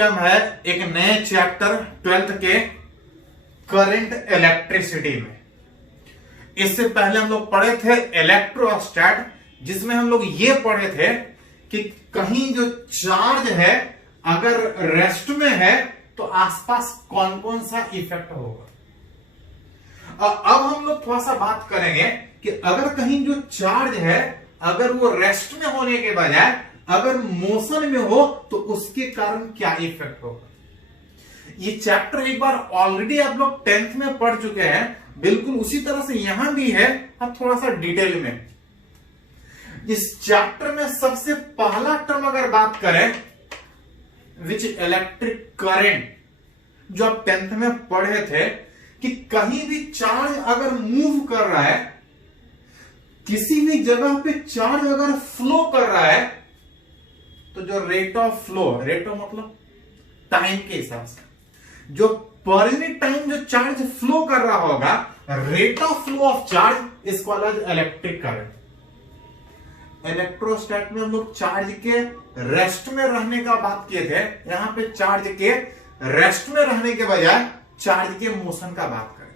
Welcome है एक नए चैप्टर 12th के करंट इलेक्ट्रिसिटी में। इससे पहले हम लोग पढ़े थे इलेक्ट्रोस्टैट, जिसमें हम लोग ये पढ़े थे कि कहीं जो चार्ज है अगर रेस्ट में है तो आसपास कौन कौन सा इफेक्ट होगा। अब हम लोग थोड़ा सा बात करेंगे कि अगर कहीं जो चार्ज है अगर वो रेस्ट में होने के बजाय अगर मोशन में हो तो उसके कारण क्या इफेक्ट होगा। ये चैप्टर एक बार ऑलरेडी आप लोग 10th में पढ़ चुके हैं, बिल्कुल उसी तरह से यहां भी है। अब थोड़ा सा डिटेल में इस चैप्टर में सबसे पहला टर्म अगर बात करें विच इलेक्ट्रिक करंट, जो आप 10th में पढ़े थे कि कहीं भी चार्ज अगर मूव कर रहा है, किसी भी जगह पे चार्ज अगर फ्लो कर रहा है तो जो rate of flow, rate of मतलब टाइम के हिसाब से, जो पर यूनिट टाइम जो चार्ज फ्लो कर रहा होगा, rate of flow of charge is called as electric current. Electrostatics में हम लोग चार्ज के रेस्ट में रहने का बात किए थे, यहां पे चार्ज के रेस्ट में रहने के बजाय चार्ज के मोशन का बात करें।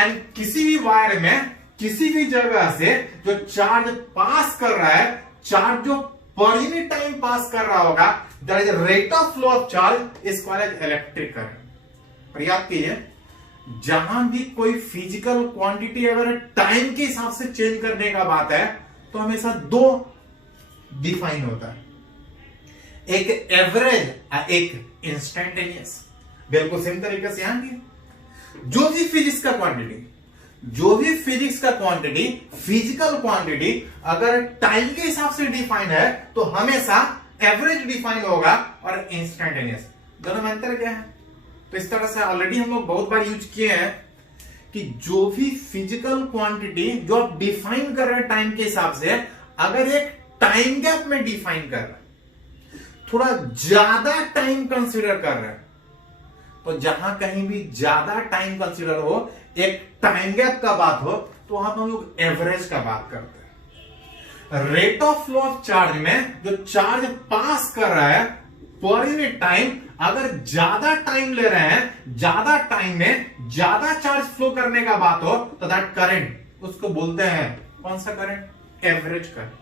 एंड किसी भी वायर में किसी भी जगह से जो चार्ज पास कर रहा है, चार्ज जो पर यूनिट टाइम पास कर रहा होगा, that is rate of flow of charge is called as electric current. और याद कीजिए, जहां भी कोई फिजिकल क्वांटिटी अगर टाइम के हिसाब से चेंज करने का बात है तो हमेशा दो डिफाइन होता है, एक एवरेज एक इंस्टेंटेनियस। बिल्कुल सेम तरीके से यहां भी जो भी फिजिक्स का क्वांटिटी फिजिकल क्वांटिटी अगर टाइम के हिसाब से डिफाइन है तो हमेशा एवरेज डिफाइन होगा और इंस्टेंटेनियस। दोनों में अंतर क्या है? तो इस तरह से ऑलरेडी हम लोग बहुत बार यूज किए हैं कि जो भी फिजिकल क्वांटिटी जो आप डिफाइन कर रहे हैं टाइम के हिसाब से, अगर एक टाइम गैप में डिफाइन कर रहे हैं, थोड़ा ज्यादा टाइम कंसीडर कर रहे हैं, तो जहां कहीं भी ज्यादा टाइम कंसीडर हो, एक टाइम गैप का बात हो, तो वहां पर हम लोग एवरेज का बात करते हैं। Rate of flow of charge में जो चार्ज पास कर रहा है पर यूनिट टाइम, अगर ज्यादा टाइम ले रहे हैं, ज्यादा टाइम में ज्यादा चार्ज फ्लो करने का बात हो, तो दैट करंट, उसको बोलते हैं कौन सा करंट? Average current.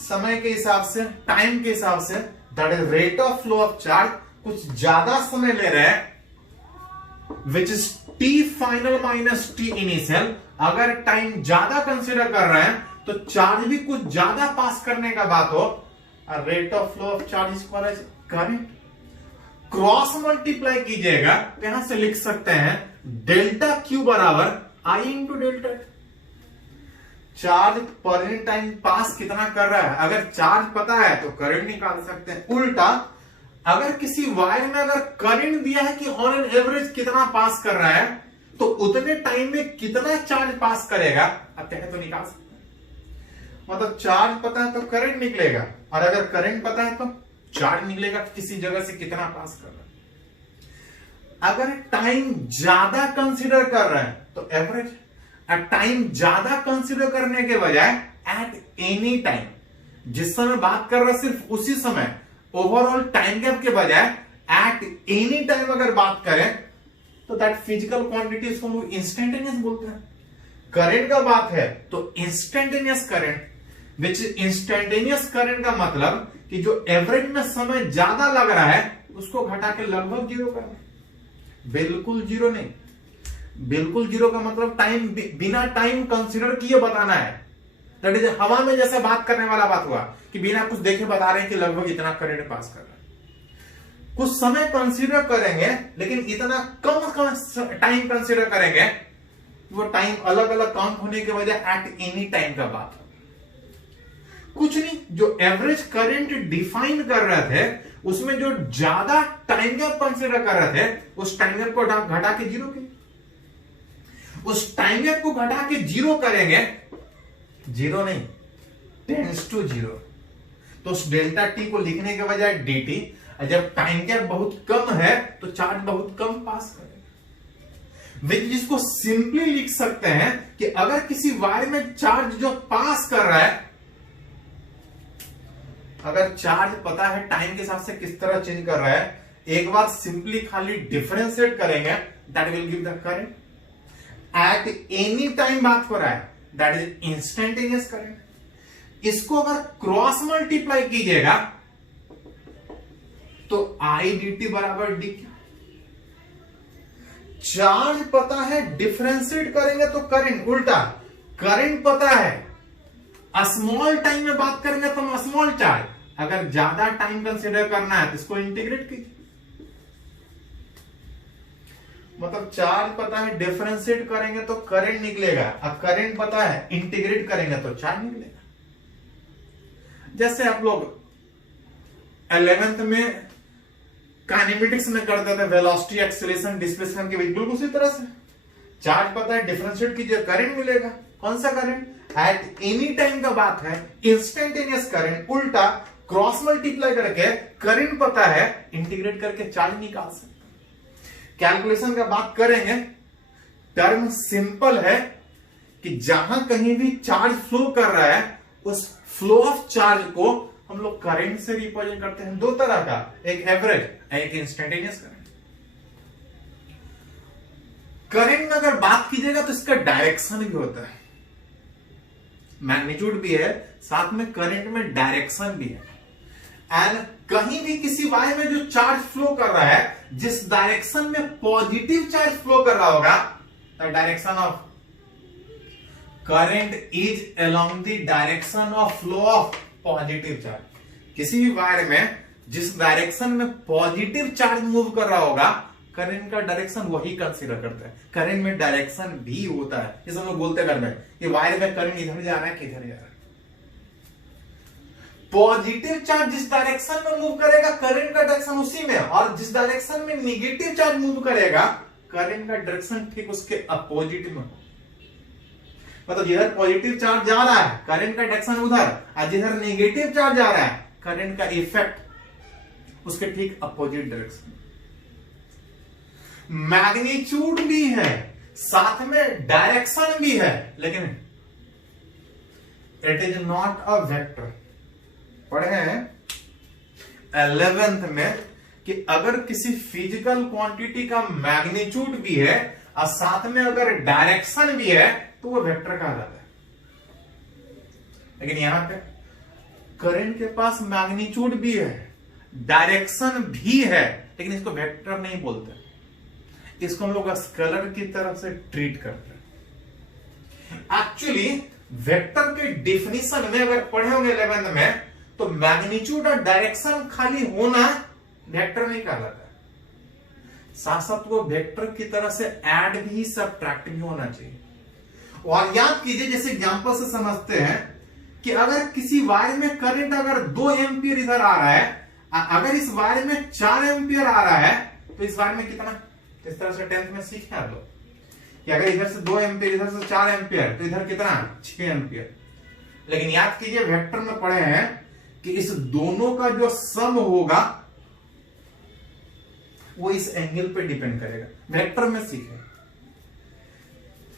समय के हिसाब से, टाइम के हिसाब से, that is rate of flow of charge. कुछ ज्यादा समय ले रहे हैं which is T final minus T initial, अगर टाइम ज्यादा कंसीडर कर रहे हैं तो चार्ज भी कुछ ज्यादा पास करने का बात हो, rate of flow of charge is called as current. Cross multiply कीजिएगा तो यहां से लिख सकते हैं डेल्टा क्यू बराबर I into delta. Charge per unit time pass कितना कर रहा है, अगर चार्ज पता है तो करंट निकाल सकते हैं। उल्टा, अगर किसी वायर में अगर करंट दिया है कि ऑन एन एवरेज कितना पास कर रहा है, तो उतने टाइम में कितना चार्ज पास करेगा, अब चाहे तो निकाल सकते हैं। मतलब चार्ज पता है तो करंट निकलेगा, और अगर करंट पता है तो चार्ज निकलेगा किसी जगह से कितना पास कर रहा है। अगर टाइम ज्यादा कंसीडर कर रहा है तो एवरेज, टाइम ज्यादा कंसीडर करने के बजाय एट एनी टाइम, जिस समय बात कर रहा है सिर्फ उसी समय, ओवरऑल टाइम गैप के बजाय एट एनी टाइम अगर बात करें तो दैट फिजिकल क्वांटिटी इसको हम लोग इंस्टेंटेनियस बोलते हैं। करंट का बात है तो इंस्टेंटेनियस करंट, विच इंस्टेंटेनियस करंट का मतलब कि जो एवरेज में समय ज्यादा लग रहा है उसको घटा के लगभग जीरो करना। बिल्कुल जीरो नहीं, बिल्कुल जीरो का मतलब टाइम बिना टाइम कंसीडर किए बताना है। दैट इज हवा में जैसे बात करने वाला बात हुआ कि बिना कुछ देखे बता रहे हैं कि लगभग इतना करंट पास कर रहा है। कुछ समय कंसीडर करेंगे लेकिन इतना कम टाइम कंसीडर करेंगे, वो टाइम अलग अलग काउंट होने के वजह एट एनी टाइम का बात हो। कुछ नहीं, जो एवरेज करंट डिफाइन कर रहे थे उसमें जो ज्यादा टाइम गैप कंसीडर कर रहे थे, उस टाइम गैप को घटा के जीरो की, उस टाइम गैप को घटा के जीरो करेंगे, जीरो नहीं टेंड्स टू जीरो, तो उस डेल्टा टी को लिखने के बजाय dt, जब टाइम गैप बहुत कम है तो चार्ज बहुत कम पास करेगा। जिसको सिंपली लिख सकते हैं कि अगर किसी वायर में चार्ज जो पास कर रहा है अगर चार्ज पता है टाइम के हिसाब से किस तरह चेंज कर रहा है, एक बार सिंपली खाली डिफरेंशिएट करेंगे, that will give the current. At any time बात हो रहा है, दैट इज इंस्टेंटेनियस करंट। इसको अगर क्रॉस मल्टीप्लाई कीजिएगा तो आई डी टी बराबर डी क्यू। चार्ज पता है, डिफरेंशिएट करेंगे तो करंट, उल्टा करंट पता है, स्मॉल टाइम में बात करेंगे तो स्मॉल चार्ज, अगर ज्यादा टाइम कंसीडर करना है तो इसको इंटीग्रेट कीजिए। मतलब चार्ज पता है, डिफरेंशिएट करेंगे तो करंट निकलेगा, अब करंट पता है, इंटीग्रेट करेंगे तो चार्ज निकलेगा। जैसे आप लोग 11th में काइनेमेटिक्स में करते थे, वेलोसिटी, एक्सीलरेशन, डिस्प्लेसमेंट के बिल्कुल उसी तरह से चार्ज पता है, डिफरेंशिएट कीजिए, करंट मिलेगा। कौन सा करंट? एट एनी टाइम का बात है, इंस्टेंटेनियस करंट, उल्टा क्रॉस मल्टीप्लाई करके करंट पता है, इंटीग्रेट करके चार्ज निकाल सकते। कैलकुलेशन का बात करेंगे, टर्म सिंपल है कि जहां कहीं भी चार्ज फ्लो कर रहा है, उस फ्लो ऑफ चार्ज को हम लोग करंट से रिप्रेजेंट करते हैं। दो तरह का, एक एवरेज, एक इंस्टेंटेनियस करंट। करंट में अगर बात कीजिएगा तो इसका डायरेक्शन भी होता है, मैग्नीट्यूड भी है, साथ में करंट में डायरेक्शन भी है। एंड कहीं भी किसी वायर में जो चार्ज फ्लो कर रहा है, जिस डायरेक्शन में पॉजिटिव चार्ज फ्लो कर रहा होगा, the direction of current is along the direction of flow of positive charge. किसी भी वायर में जिस डायरेक्शन में पॉजिटिव चार्ज मूव कर रहा होगा, करंट का डायरेक्शन वही कंसीडर करता है। करंट में डायरेक्शन भी होता है, जैसे हम लोग बोलते कर रहे हैं कि वायर में करंट इधर जा रहा है, किधर जा रहा है। पॉजिटिव चार्ज जिस डायरेक्शन में मूव करेगा, करंट का डायरेक्शन उसी में, और जिस डायरेक्शन में नेगेटिव चार्ज मूव करेगा, करंट का डायरेक्शन ठीक उसके अपोजिट में हो। मतलब जिधर पॉजिटिव चार्ज जा रहा है, करंट का डायरेक्शन उधर, और जिधर नेगेटिव चार्ज जा रहा है, करंट का इफेक्ट उसके ठीक अपोजिट डायरेक्शन। मैग्नीट्यूड भी है, साथ में डायरेक्शन भी है, लेकिन it is not a vector. पढ़े हैं 11th में कि अगर किसी फिजिकल क्वांटिटी का मैग्नीट्यूड भी है और साथ में अगर डायरेक्शन भी है तो वो वेक्टर कहा जाता है। लेकिन यहां पे करंट के पास मैग्नीट्यूड भी है, डायरेक्शन भी है, लेकिन इसको वेक्टर नहीं बोलते, इसको हम लोग स्केलर की तरफ से ट्रीट करते हैं। एक्चुअली वेक्टर के डिफिनीशन में अगर पढ़े होंगे 11th में, तो मैग्नीट्यूड और डायरेक्शन खाली होना वेक्टर नहीं कहलाता, साथ साथ वो वेक्टर की तरह से ऐड भी, सबट्रैक्ट भी होना चाहिए। और याद कीजिए, जैसे एग्जांपल से समझते हैं कि अगर किसी वायर में करंट अगर 2 एम्पियर इधर आ रहा है, अगर इस वायर में 4 एम्पियर आ रहा है, तो इस वायर में कितना, इस तरह से 10th में सीखे आप लोग कि अगर इधर से 2 एम्पियर, इधर से 4 एम्पियर, तो इधर कितना, 6 एम्पियर। लेकिन याद कीजिए वेक्टर में पढ़े हैं कि इस दोनों का जो सम होगा वो इस एंगल पे डिपेंड करेगा। वेक्टर में सीखे,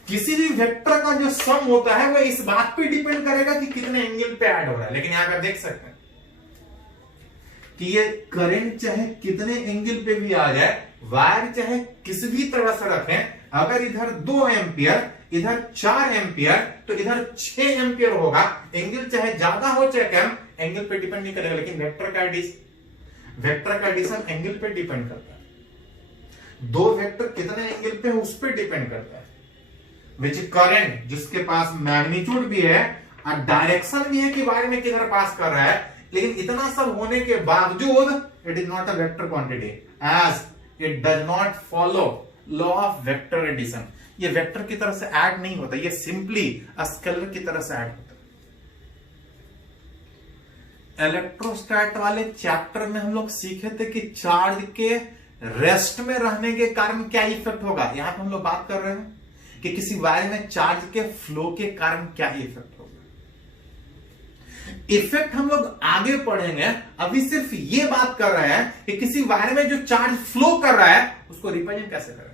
किसी भी वेक्टर का जो सम होता है वो इस बात पे डिपेंड करेगा कि कितने एंगल पे ऐड हो रहा है। लेकिन यहां पे आप देख सकते हैं कि ये करंट चाहे कितने एंगल पे भी आ जाए, वायर चाहे किस भी तरह से रखें, अगर इधर 2 एम्पियर, इधर 4 एम्पियर, तो इधर 6 एम्पियर होगा। एंगल चाहे ज्यादा हो चाहे कम, एंगल पे डिपेंड नहीं करेगा। लेकिन वेक्टर का एडिशन एंगल पे डिपेंड करता है। 2 वेक्टर कितने एंगल पे है उस पर डिपेंड करता है। विच करंट जिसके पास मैग्नीट्यूड भी है और डायरेक्शन भी है कि वायर में किधर पास कर रहा है, लेकिन इतना सब होने के बावजूद it is not a vector quantity, as it does not follow law of vector addition. ये वेक्टर की तरह से ऐड नहीं होता, ये सिंपली स्केलर की तरह से ऐड होता है। इलेक्ट्रोस्टैट वाले चैप्टर में हम लोग सीखे थे कि चार्ज के रेस्ट में रहने के कारण क्या इफेक्ट होगा। यहां पे हम लोग बात कर रहे हैं कि किसी वायर में चार्ज के फ्लो के कारण क्या इफेक्ट होगा। इफेक्ट हम लोग आगे पढ़ेंगे, अभी सिर्फ ये बात कर रहे हैं कि किसी वायर में जो चार्ज फ्लो कर रहा है उसको रिप्रेजेंट कैसे करें।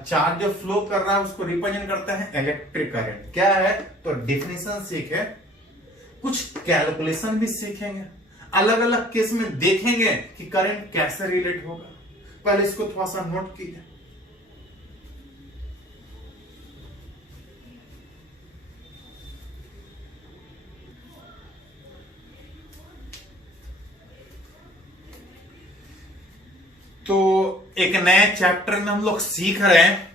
चार्ज जो फ्लो कर रहा है उसको रिप्रेजेंट करता है इलेक्ट्रिक करंट। क्या है तो डिफिनेशन सीखे, कुछ कैलकुलेशन भी सीखेंगे, अलग अलग केस में देखेंगे कि करंट कैसे रिलेट होगा। पहले इसको थोड़ा सा नोट कीजिए। तो एक नए चैप्टर में हम लोग सीख रहे हैं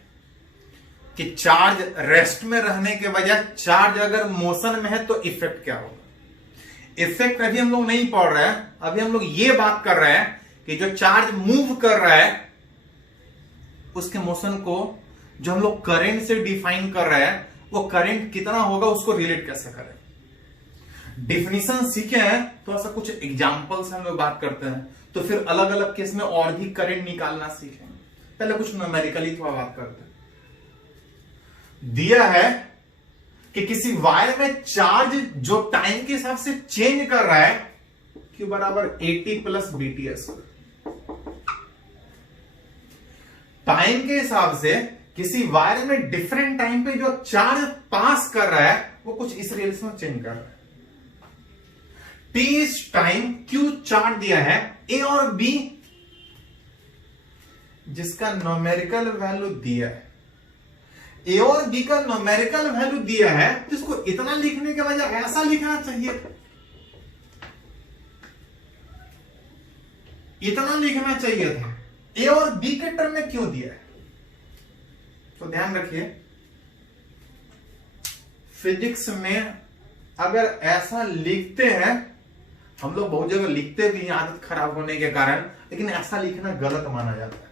कि चार्ज रेस्ट में रहने के बजाय चार्ज अगर मोशन में है तो इफेक्ट क्या होगा। इफेक्ट अभी हम लोग नहीं पढ़ रहे हैं, अभी हम लोग ये बात कर रहे हैं कि जो चार्ज मूव कर रहा है उसके मोशन को जो हम लोग करंट से डिफाइन कर रहे हैं वो करंट कितना होगा उसको रिलेट कैसे करें। डिफिनीशन सीखे हैं, थोड़ा सा कुछ एग्जांपल से हम लोग बात करते हैं, तो फिर अलग अलग केस में और भी करंट निकालना सीखेंगे। पहले कुछ न्यूमेरिकली थोड़ा बात करते हैं। दिया है कि किसी वायर में चार्ज जो टाइम के हिसाब से चेंज कर रहा है Q बराबर AT प्लस BTS। टाइम के हिसाब से किसी वायर में डिफरेंट टाइम पे जो चार्ज पास कर रहा है वो कुछ इस रिलेशन में चेंज कर रहा है। T इस टाइम Q चार्ज दिया है A और B जिसका न्यूमेरिकल वैल्यू दिया है। A और B का न्यूमेरिकल वैल्यू दिया है, जिसको इतना लिखने के बजाय ऐसा लिखना चाहिए, इतना लिखना चाहिए था। A और B के टर्म में क्यों दिया है तो ध्यान रखिए, फिजिक्स में अगर ऐसा लिखते हैं, हम लोग बहुत जगह लिखते भी हैं आदत खराब होने के कारण, लेकिन ऐसा लिखना गलत माना जाता है।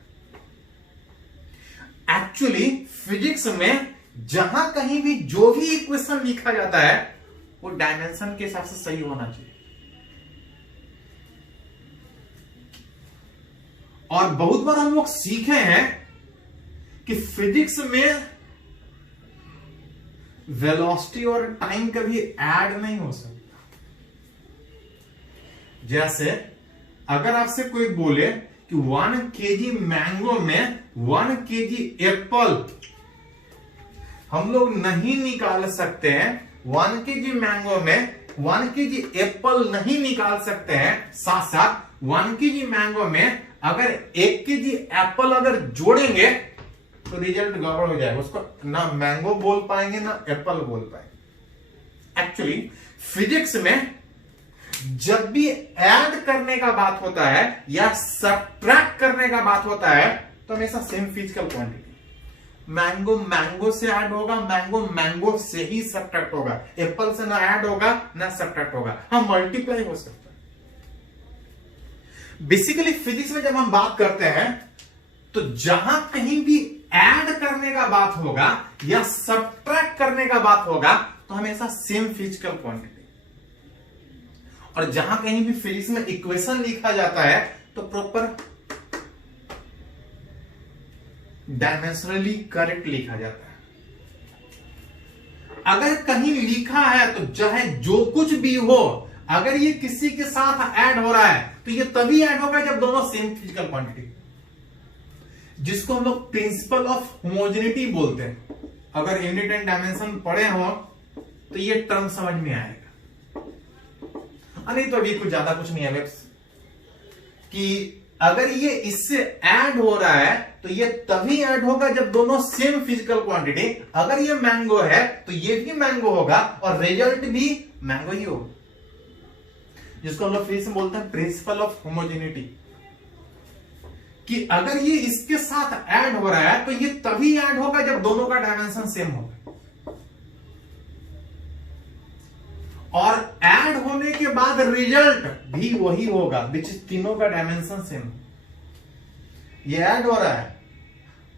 एक्चुअली फिजिक्स में जहां कहीं भी जो भी इक्वेशन लिखा जाता है वो डायमेंशन के हिसाब से सही होना चाहिए। और बहुत बार हम लोग सीखे हैं कि फिजिक्स में वेलोसिटी और टाइम कभी ऐड नहीं हो सकता। जैसे अगर आपसे कोई बोले कि 1 kg मैंगो में 1 kg एप्पल हम लोग नहीं निकाल सकते हैं, 1 kg मैंगो में 1 kg एप्पल नहीं निकाल सकते हैं, साथ साथ 1 kg मैंगो में अगर 1 kg एप्पल अगर जोड़ेंगे तो रिजल्ट गड़बड़ हो जाएगा, उसको ना मैंगो बोल पाएंगे ना एप्पल बोल पाएंगे। एक्चुअली फिजिक्स में जब भी ऐड करने का बात होता है या सब्ट्रैक्ट करने का बात होता है तो हमेशा same physical quantity. Mango mango से ऐड होगा, मैंगो मैंगो से ही सब्ट्रैक्ट होगा, एप्पल से ना ऐड होगा ना सब्ट्रैक्ट होगा, हाँ मल्टीप्लाई हो सकता है। बेसिकली फिजिक्स में जब हम बात करते हैं तो जहां कहीं भी ऐड करने का बात होगा या सब्ट्रैक्ट करने का बात होगा तो हमेशा सेम फिजिकल क्वांटिटी। और जहां कहीं भी फिजिक्स में इक्वेशन लिखा जाता है तो प्रॉपर डायमेंशनली करेक्ट लिखा जाता है। अगर कहीं लिखा है तो चाहे जो कुछ भी हो, अगर ये किसी के साथ ऐड हो रहा है तो ये तभी ऐड होगा जब दोनों सेम फिजिकल क्वांटिटी, जिसको हम लोग प्रिंसिपल ऑफ होमोजेनिटी बोलते हैं। अगर यूनिट एंड डायमेंशन पढ़े हो तो ये टर्म समझ में आएगा। नहीं तो अभी कुछ ज्यादा कुछ नहीं है कि अगर ये इससे ऐड हो रहा है तो ये तभी ऐड होगा जब दोनों सेम फिजिकल क्वांटिटी, अगर ये मैंगो है तो ये भी मैंगो होगा और रिजल्ट भी मैंगो ही होगा, जिसको हम लोग फिर से बोलते हैं प्रिंसिपल ऑफ होमोजेनिटी। कि अगर ये इसके साथ ऐड हो रहा है तो ये तभी ऐड होगा जब दोनों का डायमेंशन सेम होगा, और ऐड होने के बाद रिजल्ट भी वही होगा, विच तीनों का डायमेंशन सेम। ये ऐड हो रहा है,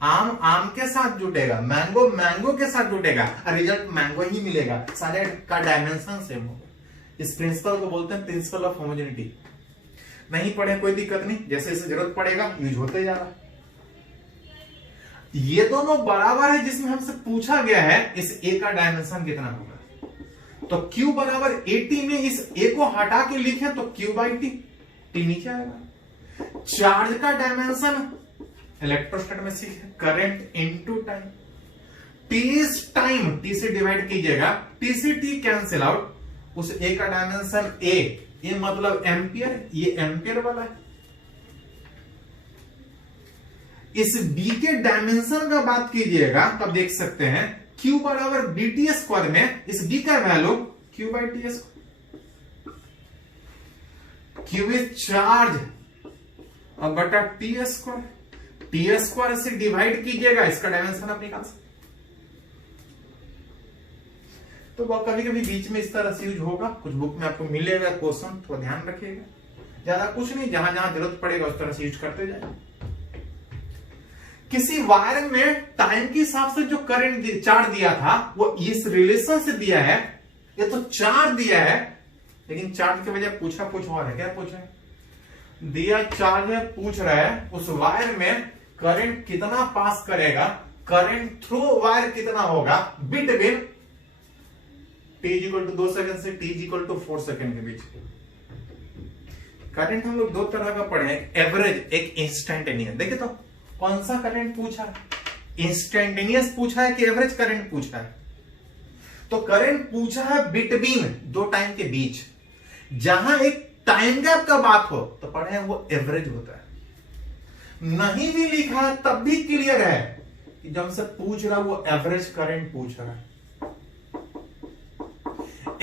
आम आम के साथ जुटेगा, मैंगो मैंगो के साथ जुटेगा, रिजल्ट मैंगो ही मिलेगा, सारे का डायमेंशन सेम होगा। इस प्रिंसिपल को बोलते हैं प्रिंसिपल ऑफ होमोजेनिटी। नहीं पढ़े कोई दिक्कत नहीं, जैसे जैसे जरूरत पड़ेगा यूज होते जा रहा है। ये दोनों बराबर है जिसमें हमसे पूछा गया है इस ए का डायमेंशन कितना होगा, तो Q बराबर AT में इस A को हटा के लिखे तो Q बाई T, T नीचे आएगा। चार्ज का डायमेंशन इलेक्ट्रोस्टैट में सीखे, current into time. T is time, T से डिवाइड कीजिएगा, T से T कैंसिल आउट, उस ए का डायमेंशन ए मतलब एम्पियर, ये एम्पियर वाला है। इस बी के डायमेंशन का बात कीजिएगा तो आप देख सकते हैं क्यू बराबर बी टी स्क्वायर में इस बी का value Q by T square. Q is charge और बटा टी स्क्वायर से डिवाइड कीजिएगा, इसका डायमेंशन आप निकाल सकते। तो वो कभी कभी बीच में इस तरह से यूज होगा, कुछ बुक में आपको मिलेगा क्वेश्चन, तो ध्यान रखिएगा। ज्यादा कुछ नहीं, जहां जहां जरूरत पड़ेगा उस तरह से यूज करते जाए। किसी वायर में टाइम के हिसाब से जो करंट चार्ज दिया था वो इस रिलेशन से दिया है। ये तो चार्ज दिया है, लेकिन चार्ज के बजाय पूछा कुछ और है। क्या पूछा है? दिया चार्ज है, पूछ रहा है उस वायर में करंट कितना पास करेगा, करंट थ्रू वायर कितना होगा between t equal to 2 second से t इक्वल टू 4 सेकंड के बीच। करंट हम लोग दो तरह का पढ़े हैं, एवरेज, एक इंस्टेंटेनियस। देखिए तो कौन सा करंट पूछा है, इंस्टेंटेनियस पूछा है कि एवरेज करंट पूछा है? तो करंट पूछा है बिटवीन दो टाइम के बीच। जहां एक टाइम गैप का बात हो तो पढ़े हैं वो एवरेज होता है। नहीं भी लिखा है तब भी क्लियर है कि जब से पूछ रहा वो एवरेज करंट पूछ रहा है।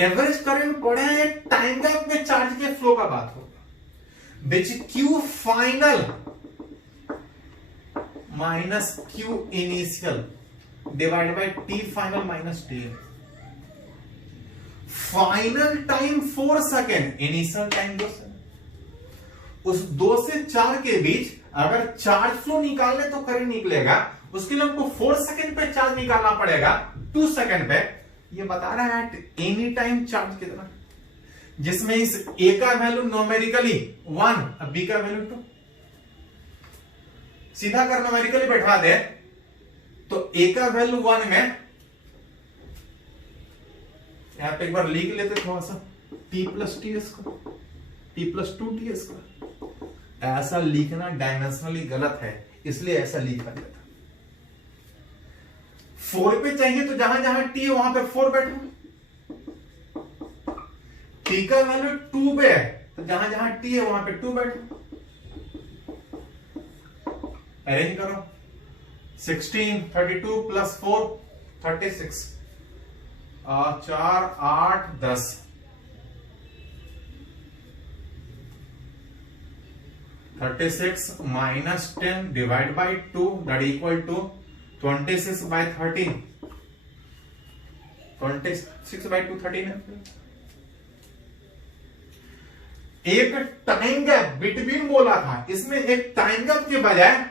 एवरेज करंट पढ़े हैं टाइम गैप में चार्ज के फ्लो का बात होगा, which Q final minus Q initial divide by T final minus T. Final time 4 second, initial time 2 second. उस 2 से 4 के बीच अगर चार्ज फ्लो निकालने तो करंट निकलेगा, उसके लिए हमको 4 सेकेंड पे चार्ज निकालना पड़ेगा 2 सेकेंड पे। ये बता रहा है एट एनी टाइम चार्ज कितना, जिसमें इस ए का वैल्यू न्यूमेरिकली 1 और बी का वैल्यू 2। सीधा कर न्यूमेरिकली बैठा दे तो ए का वैल्यू 1 में, यहां पे एक बार लिख लेते थोड़ा सा, t plus T square, t plus 2t square. ऐसा लिखना डायमेंशनली गलत है, इसलिए ऐसा लिखा गया था। 4 पे चाहिए तो जहां जहां t है वहां पे 4 बैठो। t का वैल्यू 2 पे है तो जहां जहां t है वहां पे 2 बैठो। अरेंज करो, 16 32 plus 4 36, 4 8 10, 36 minus 10 divide by 2 that equal to 26 by 13, 26 by 2 13 है। एक टाइम गैप बिटवीन बोला था, इसमें एक टाइम गैप के बजाय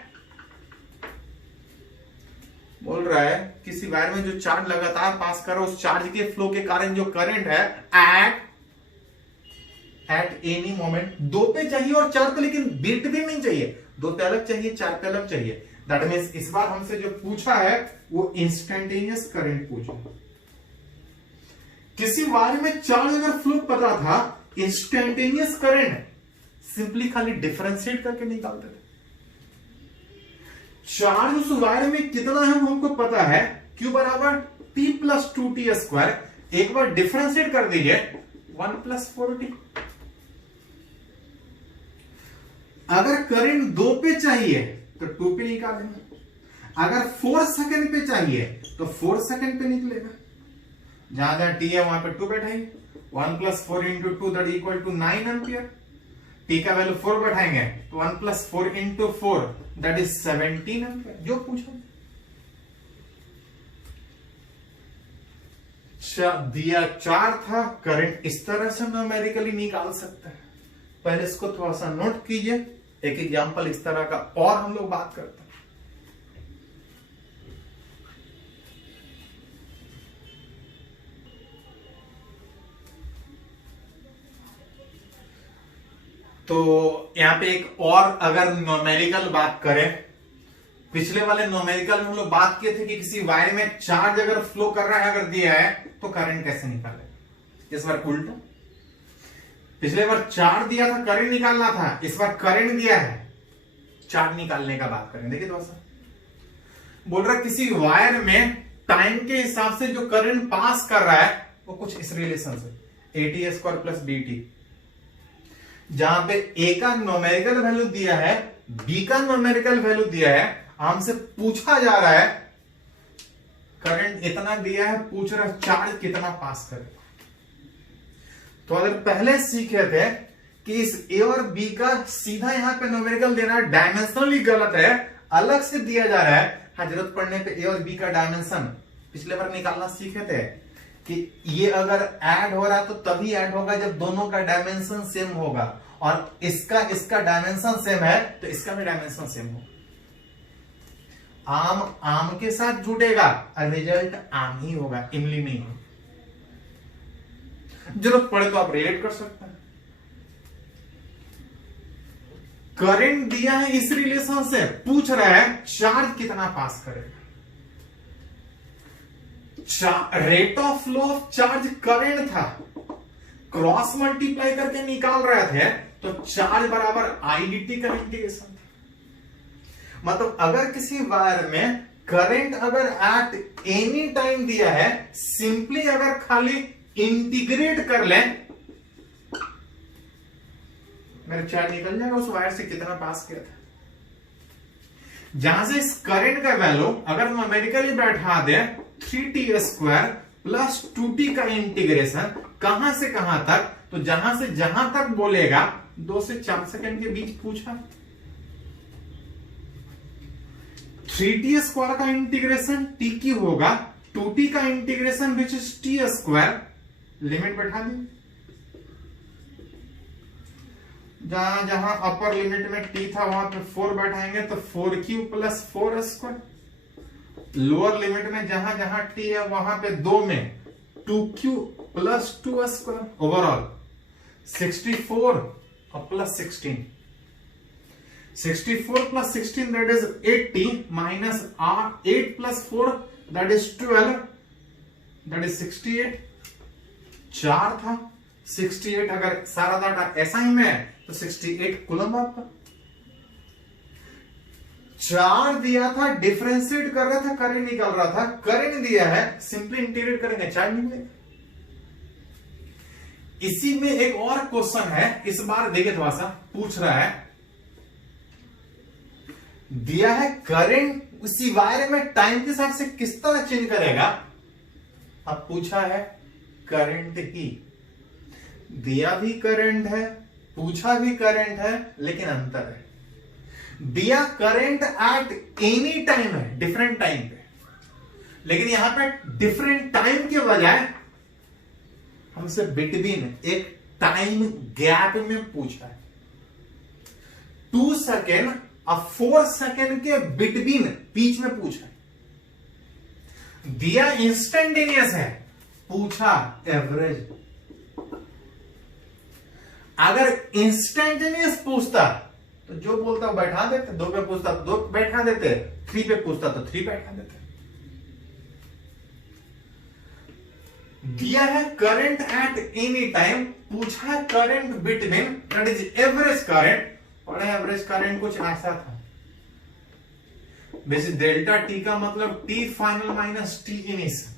बोल रहा है किसी वायर में जो चार्ज लगातार पास कर रहा है उस चार्ज के फ्लो के कारण जो करंट है एट एनी मोमेंट, 2 पे चाहिए और 4 पे, लेकिन बिटवीन नहीं चाहिए। 2 पे अलग चाहिए, 4 पे अलग चाहिए। दैट मीन्स इस बार हमसे जो पूछा है वो इंस्टेंटेनियस करंट पूछा। किसी वायर में चार्ज अगर फ्लो पता था, इंस्टेंटेनियस करंट सिंपली खाली डिफरेंशिएट करके निकालते थे। चार्ज उस वायर में कितना है वो हमको पता है, Q बराबर T प्लस 2T स्क्वायर। एक बार डिफरेंशिएट कर दीजिए 1 प्लस 4T। अगर करंट 2 पे चाहिए तो 2 पे निकालेंगे, अगर 4 सेकंड पे चाहिए तो 4 सेकंड पे निकलेगा। जहां जहां टी है वहां पे 2 बैठाएंगे, 1 plus 4 into 2 that equal to 9 ampere. T का वैल्यू 4 बैठाएंगे तो 1 plus 4 into 4 that is 17 ampere. जो पूछो दिया 4 था, करंट इस तरह से न्यूमेरिकली निकाल सकते हैं। पहले इसको थोड़ा सा नोट कीजिए, एक एग्जांपल इस तरह का और हम लोग बात करते हैं। तो यहां पे एक और अगर न्यूमेरिकल बात करें, पिछले वाले न्यूमेरिकल में हम लोग बात किए थे कि किसी वायर में चार्ज अगर फ्लो कर रहा है, अगर दिया है तो करंट कैसे निकालेगा। इस बार उल्टा, पिछले बार चार्ज दिया था करंट निकालना था, इस बार करंट दिया है चार्ज निकालने का बात करें। देखिए दोस्तों, बोल रहा किसी वायर में टाइम के हिसाब से जो करंट पास कर रहा है वो कुछ इस रिलेशन से, AT स्क्वायर प्लस BT, जहां पे A का न्यूमेरिकल वैल्यू दिया है, B का न्यूमेरिकल वैल्यू दिया है, हमसे पूछा जा रहा है करंट इतना दिया है, पूछ रहा है चार्ज कितना पास करेगा। तो अगर पहले सीखे थे कि इस A और B का सीधा यहां पे न्यूमेरिकल देना डायमेंशनली गलत है, अलग से दिया जा रहा है। हाँ, जरूरत पड़ने पे A और B का डायमेंशन पिछले बार निकालना सीखे थे कि ये अगर ऐड हो रहा है तो तभी ऐड होगा जब दोनों का डायमेंशन सेम होगा, और इसका डायमेंशन सेम है तो इसका भी डायमेंशन सेम होगा। आम आम के साथ जुड़ेगा और रिजल्ट आम ही होगा, इमली नहीं होगा। जरूरत पड़े तो आप रिलेट कर सकते हैं। करंट दिया है इस रिलेशन से, पूछ रहा है चार्ज कितना पास करेगा। Rate of flow of charge current था, क्रॉस मल्टीप्लाई करके निकाल रहे थे, तो चार्ज बराबर IDT का इंटीग्रेशन था। मतलब अगर किसी वायर में करंट अगर एट एनी टाइम दिया है, सिंपली अगर खाली इंटीग्रेट कर लें, मेरा चार्ज निकल जाएगा उस वायर से कितना पास किया था। जहां से इस करंट का वैल्यू अगर न्यूमेरिकली बैठा दे 3t स्क्वायर प्लस 2t का इंटीग्रेशन कहां से कहां तक, तो जहां से जहां तक बोलेगा 2 से 4 सेकंड के बीच पूछा। 3t स्क्वायर का इंटीग्रेशन t क्यूब होगा, 2t का integration which is t square, limit बैठा दी। जहां जहां अपर लिमिट में t था वहां पे 4 बैठाएंगे तो 4 cube plus 4 square. Lower limit में जहां जहां t है वहां पे 2 में 2 क्यूब प्लस 2 स्क्वायर। ओवरऑल 64 और plus 16, 64 plus 16 that is 80 minus 8 plus 4 that is 12 that is 68। 4 था 68, अगर सारा डाटा ऐसा ही में है तो 68 कूलम आपका। 4 दिया था, डिफरेंशिएट कर रहा था, करंट निकाल रहा था। करंट दिया है, सिंपली इंटीग्रेट करेंगे, चार्ज निकलेगा। इसी में एक और क्वेश्चन है, इस बार देखिए थोड़ा सा पूछ रहा है, दिया है करंट उसी वायर में टाइम के हिसाब से किस तरह चेंज करेगा। अब पूछा है करंट ही, दिया भी करंट है, पूछा भी करंट है, लेकिन अंतर है। दिया करंट एट एनी टाइम है, डिफरेंट टाइम पे, लेकिन यहां पे डिफरेंट टाइम के बजाय हमसे बिटवीन एक टाइम गैप में पूछा है। 2 सेकेंड और 4 सेकेंड के बिटवीन बीच में पूछा है। दिया इंस्टेंटेनियस है, पूछा एवरेज। अगर इंस्टेंटेनियस पूछता तो जो बोलता वो बैठा देते, 2 पे पूछता तो 2 बैठा देते, 3 पे पूछता तो 3 बैठा देते। दिया है करंट एट एनी टाइम, पूछा है current between that is average current, और एवरेज करंट कुछ ऐसा था। वैसे डेल्टा टी का मतलब T final minus T initial.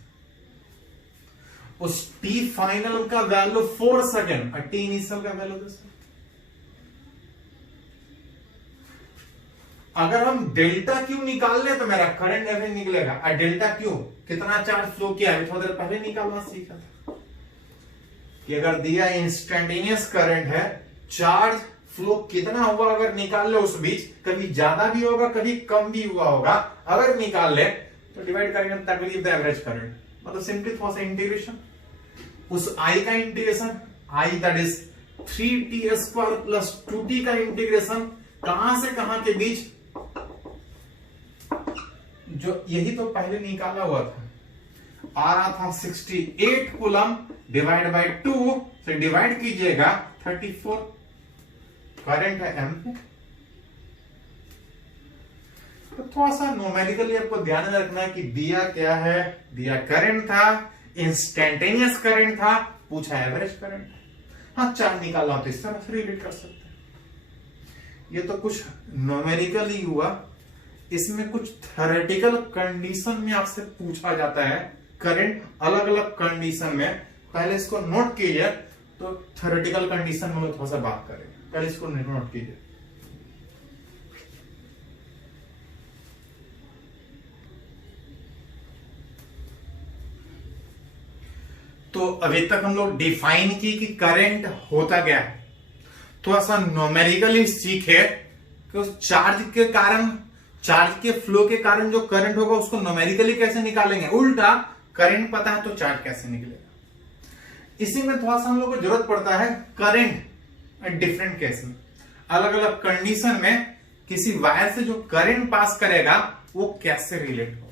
उस टी फाइनल का वैल्यू 4 सेकेंड और टी इनिशियल का वैल्यू 10। अगर हम डेल्टा क्यू निकाल ले तो मेरा करंट एवरेज निकलेगा। और डेल्टा क्यू कितना चार्ज फ्लो किया है थोड़ी देर पहले निकालना सीखा था कि अगर दिया इंस्टेंटेनियस करंट है, चार्ज फ्लो कितना हुआ अगर निकाल ले उस बीच, कभी ज्यादा भी होगा कभी कम भी हुआ होगा। अगर निकाल ले तो डिवाइड करेंगे that will give the average current. मतलब सिंपली थोड़ा सा इंटीग्रेशन, उस आई का integration, I that is 3t square plus 2t का इंटीग्रेशन कहां से कहां के बीच, जो यही तो पहले निकाला हुआ था, आ रहा था 68 कूलम डिवाइड बाय 2 से डिवाइड कीजिएगा 34, करंट है एम पे। तो थोड़ा सा न्यूमेरिकली आपको ध्यान में रखना है कि दिया क्या है, दिया करंट था, इंस्टेंटेनियस करंट था, पूछा एवरेज करंट। हाँ, चार्ज निकालना तो इस तरह से रिलेट कर सकते हैं। ये तो कुछ न्यूमेरिकल ही हुआ, इसमें कुछ थ्योरेटिकल कंडीशन में आपसे पूछा जाता है। करंट अलग अलग कंडीशन में पहले इसको नोट कीजिए, तो थ्योरेटिकल कंडीशन में थोड़ा सा बात करेंगे। पहले इसको नोट कीजिए। तो अभी तक हम लोग डिफाइन की कि करंट होता क्या है, थोड़ा सा न्यूमेरिकली सीखे कि उस चार्ज के कारण, चार्ज के फ्लो के कारण जो करंट होगा उसको न्यूमेरिकली कैसे निकालेंगे, उल्टा करंट पता है तो चार्ज कैसे निकलेगा। इसी में थोड़ा सा हम लोग को जरूरत पड़ता है करंट डिफरेंट केस में, अलग अलग कंडीशन में किसी वायर से जो करंट पास करेगा वो कैसे रिलेट होगा।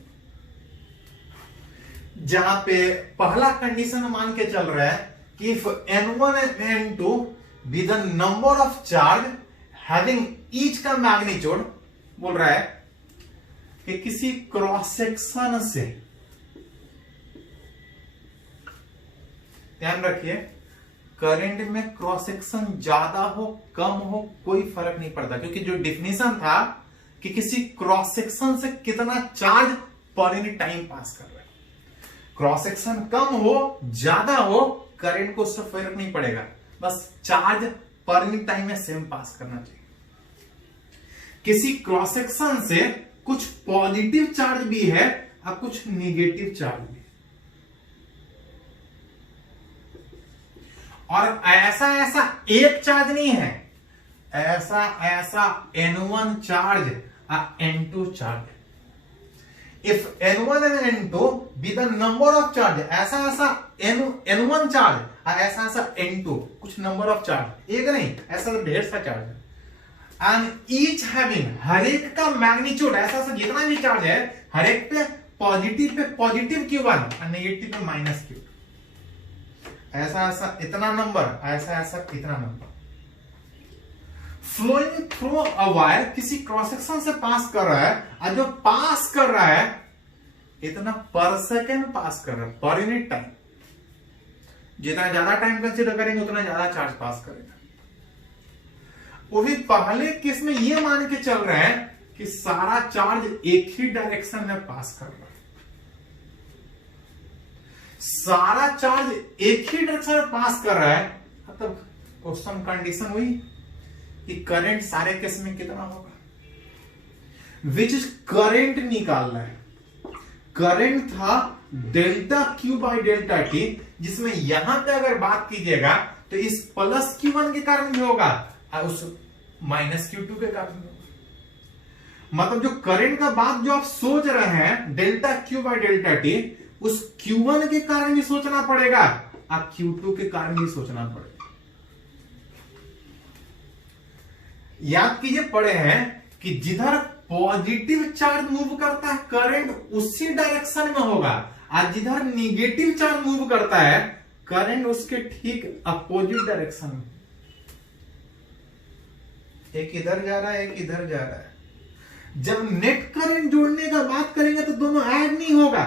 जहां पे पहला कंडीशन मान के चल रहा है कि if N1 and N2 be the number of charge having each का मैग्नीट्यूड, बोल रहा है कि किसी क्रॉस सेक्शन से, ध्यान रखिए करंट में क्रॉस सेक्शन ज्यादा हो कम हो कोई फर्क नहीं पड़ता, क्योंकि जो डिफिनेशन था कि किसी क्रॉस सेक्शन से कितना चार्ज पर यूनिट टाइम पास कर रहा है, क्रॉस सेक्शन कम हो ज्यादा हो करंट को उससे फर्क नहीं पड़ेगा, बस चार्ज पर यूनिट टाइम में सेम पास करना चाहिए। किसी क्रॉस सेक्शन से कुछ पॉजिटिव चार्ज भी है और कुछ नेगेटिव चार्ज भी, और ऐसा ऐसा एक चार्ज नहीं है, ऐसा ऐसा N1 चार्ज और N2 charge. If N1 and N2 be the number of charge, ऐसा ऐसा N1 चार्ज और ऐसा ऐसा N2, कुछ नंबर ऑफ चार्ज, एक नहीं ऐसा तो ढेर सा चार्ज है, एंड ईच हैविंग, हर एक का मैग्नीट्यूड, ऐसा ऐसा जितना भी चार्ज है हर एक पे पॉजिटिव Q1 और नेगेटिव पे माइनस Q2, ऐसा ऐसा इतना नंबर, ऐसा ऐसा इतना number flowing through a wire, किसी क्रॉस सेक्शन से पास कर रहा है, और जो पास कर रहा है इतना पर सेकेंड पास कर रहा है, पर यूनिट टाइम, जितना ज्यादा टाइम कंसीडर करेंगे उतना ज्यादा चार्ज पास करेगा। वो भी पहले केस में ये मान के चल रहे हैं कि सारा चार्ज एक ही डायरेक्शन में पास कर रहा है, सारा चार्ज एक ही डायरेक्शन में पास कर रहा है, मतलब क्वेश्चन कंडीशन हुई कि करंट सारे केस में कितना होगा, विच इज करंट निकालना है। करंट था delta Q by delta T, जिसमें यहां पे अगर बात कीजिएगा तो इस प्लस Q1 के कारण भी होगा और उस माइनस Q2 के कारण भी होगा। मतलब जो करंट का बात जो आप सोच रहे हैं delta Q by delta T, उस Q1 के कारण भी सोचना पड़ेगा और Q2 के कारण भी सोचना पड़ेगा। याद कीजिए पढ़े हैं कि जिधर पॉजिटिव चार्ज मूव करता है करंट उसी डायरेक्शन में होगा, और जिधर निगेटिव चार्ज मूव करता है करंट उसके ठीक अपोजिट डायरेक्शन में, एक इधर जा रहा है एक इधर जा रहा है। जब नेट करंट जोड़ने का बात करेंगे तो दोनों ऐड नहीं होगा,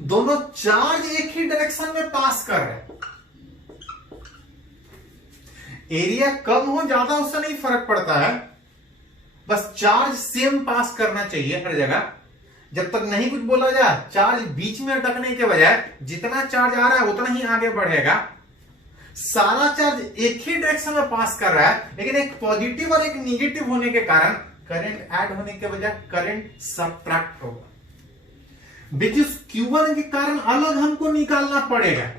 दोनों चार्ज एक ही डायरेक्शन में पास कर रहे हैं। एरिया कम हो ज्यादा उससे नहीं फर्क पड़ता है, बस चार्ज सेम पास करना चाहिए हर जगह। जब तक नहीं कुछ बोला जाए, चार्ज बीच में अटकने के बजाय जितना चार्ज आ रहा है उतना ही आगे बढ़ेगा। सारा चार्ज एक ही डायरेक्शन में पास कर रहा है, लेकिन एक पॉजिटिव और एक निगेटिव होने के कारण करंट ऐड होने के बजाय करंट सबट्रैक्ट होगा, विच इज Q1 के कारण अलग हमको निकालना पड़ेगा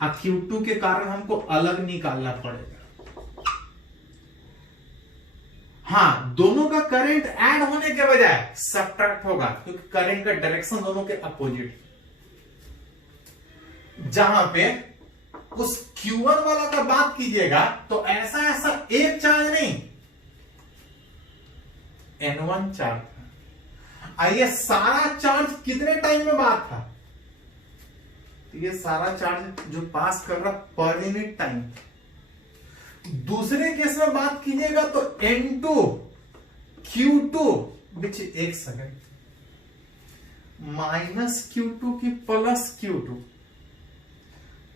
और Q2 के कारण हमको अलग निकालना पड़ेगा। हाँ, दोनों का करंट ऐड होने के बजाय सबट्रैक्ट होगा, क्योंकि करंट का डायरेक्शन दोनों के अपोजिट। जहां पे उस Q1 वाला का बात कीजिएगा तो ऐसा ऐसा एक चार्ज नहीं, N1 चार्ज था। आइए सारा चार्ज कितने टाइम में बात था, ये सारा चार्ज जो पास कर रहा पर यूनिट टाइम। दूसरे केस में बात कीजिएगा तो N2 Q2 विच एक सेकेंड माइनस Q2 की प्लस Q2।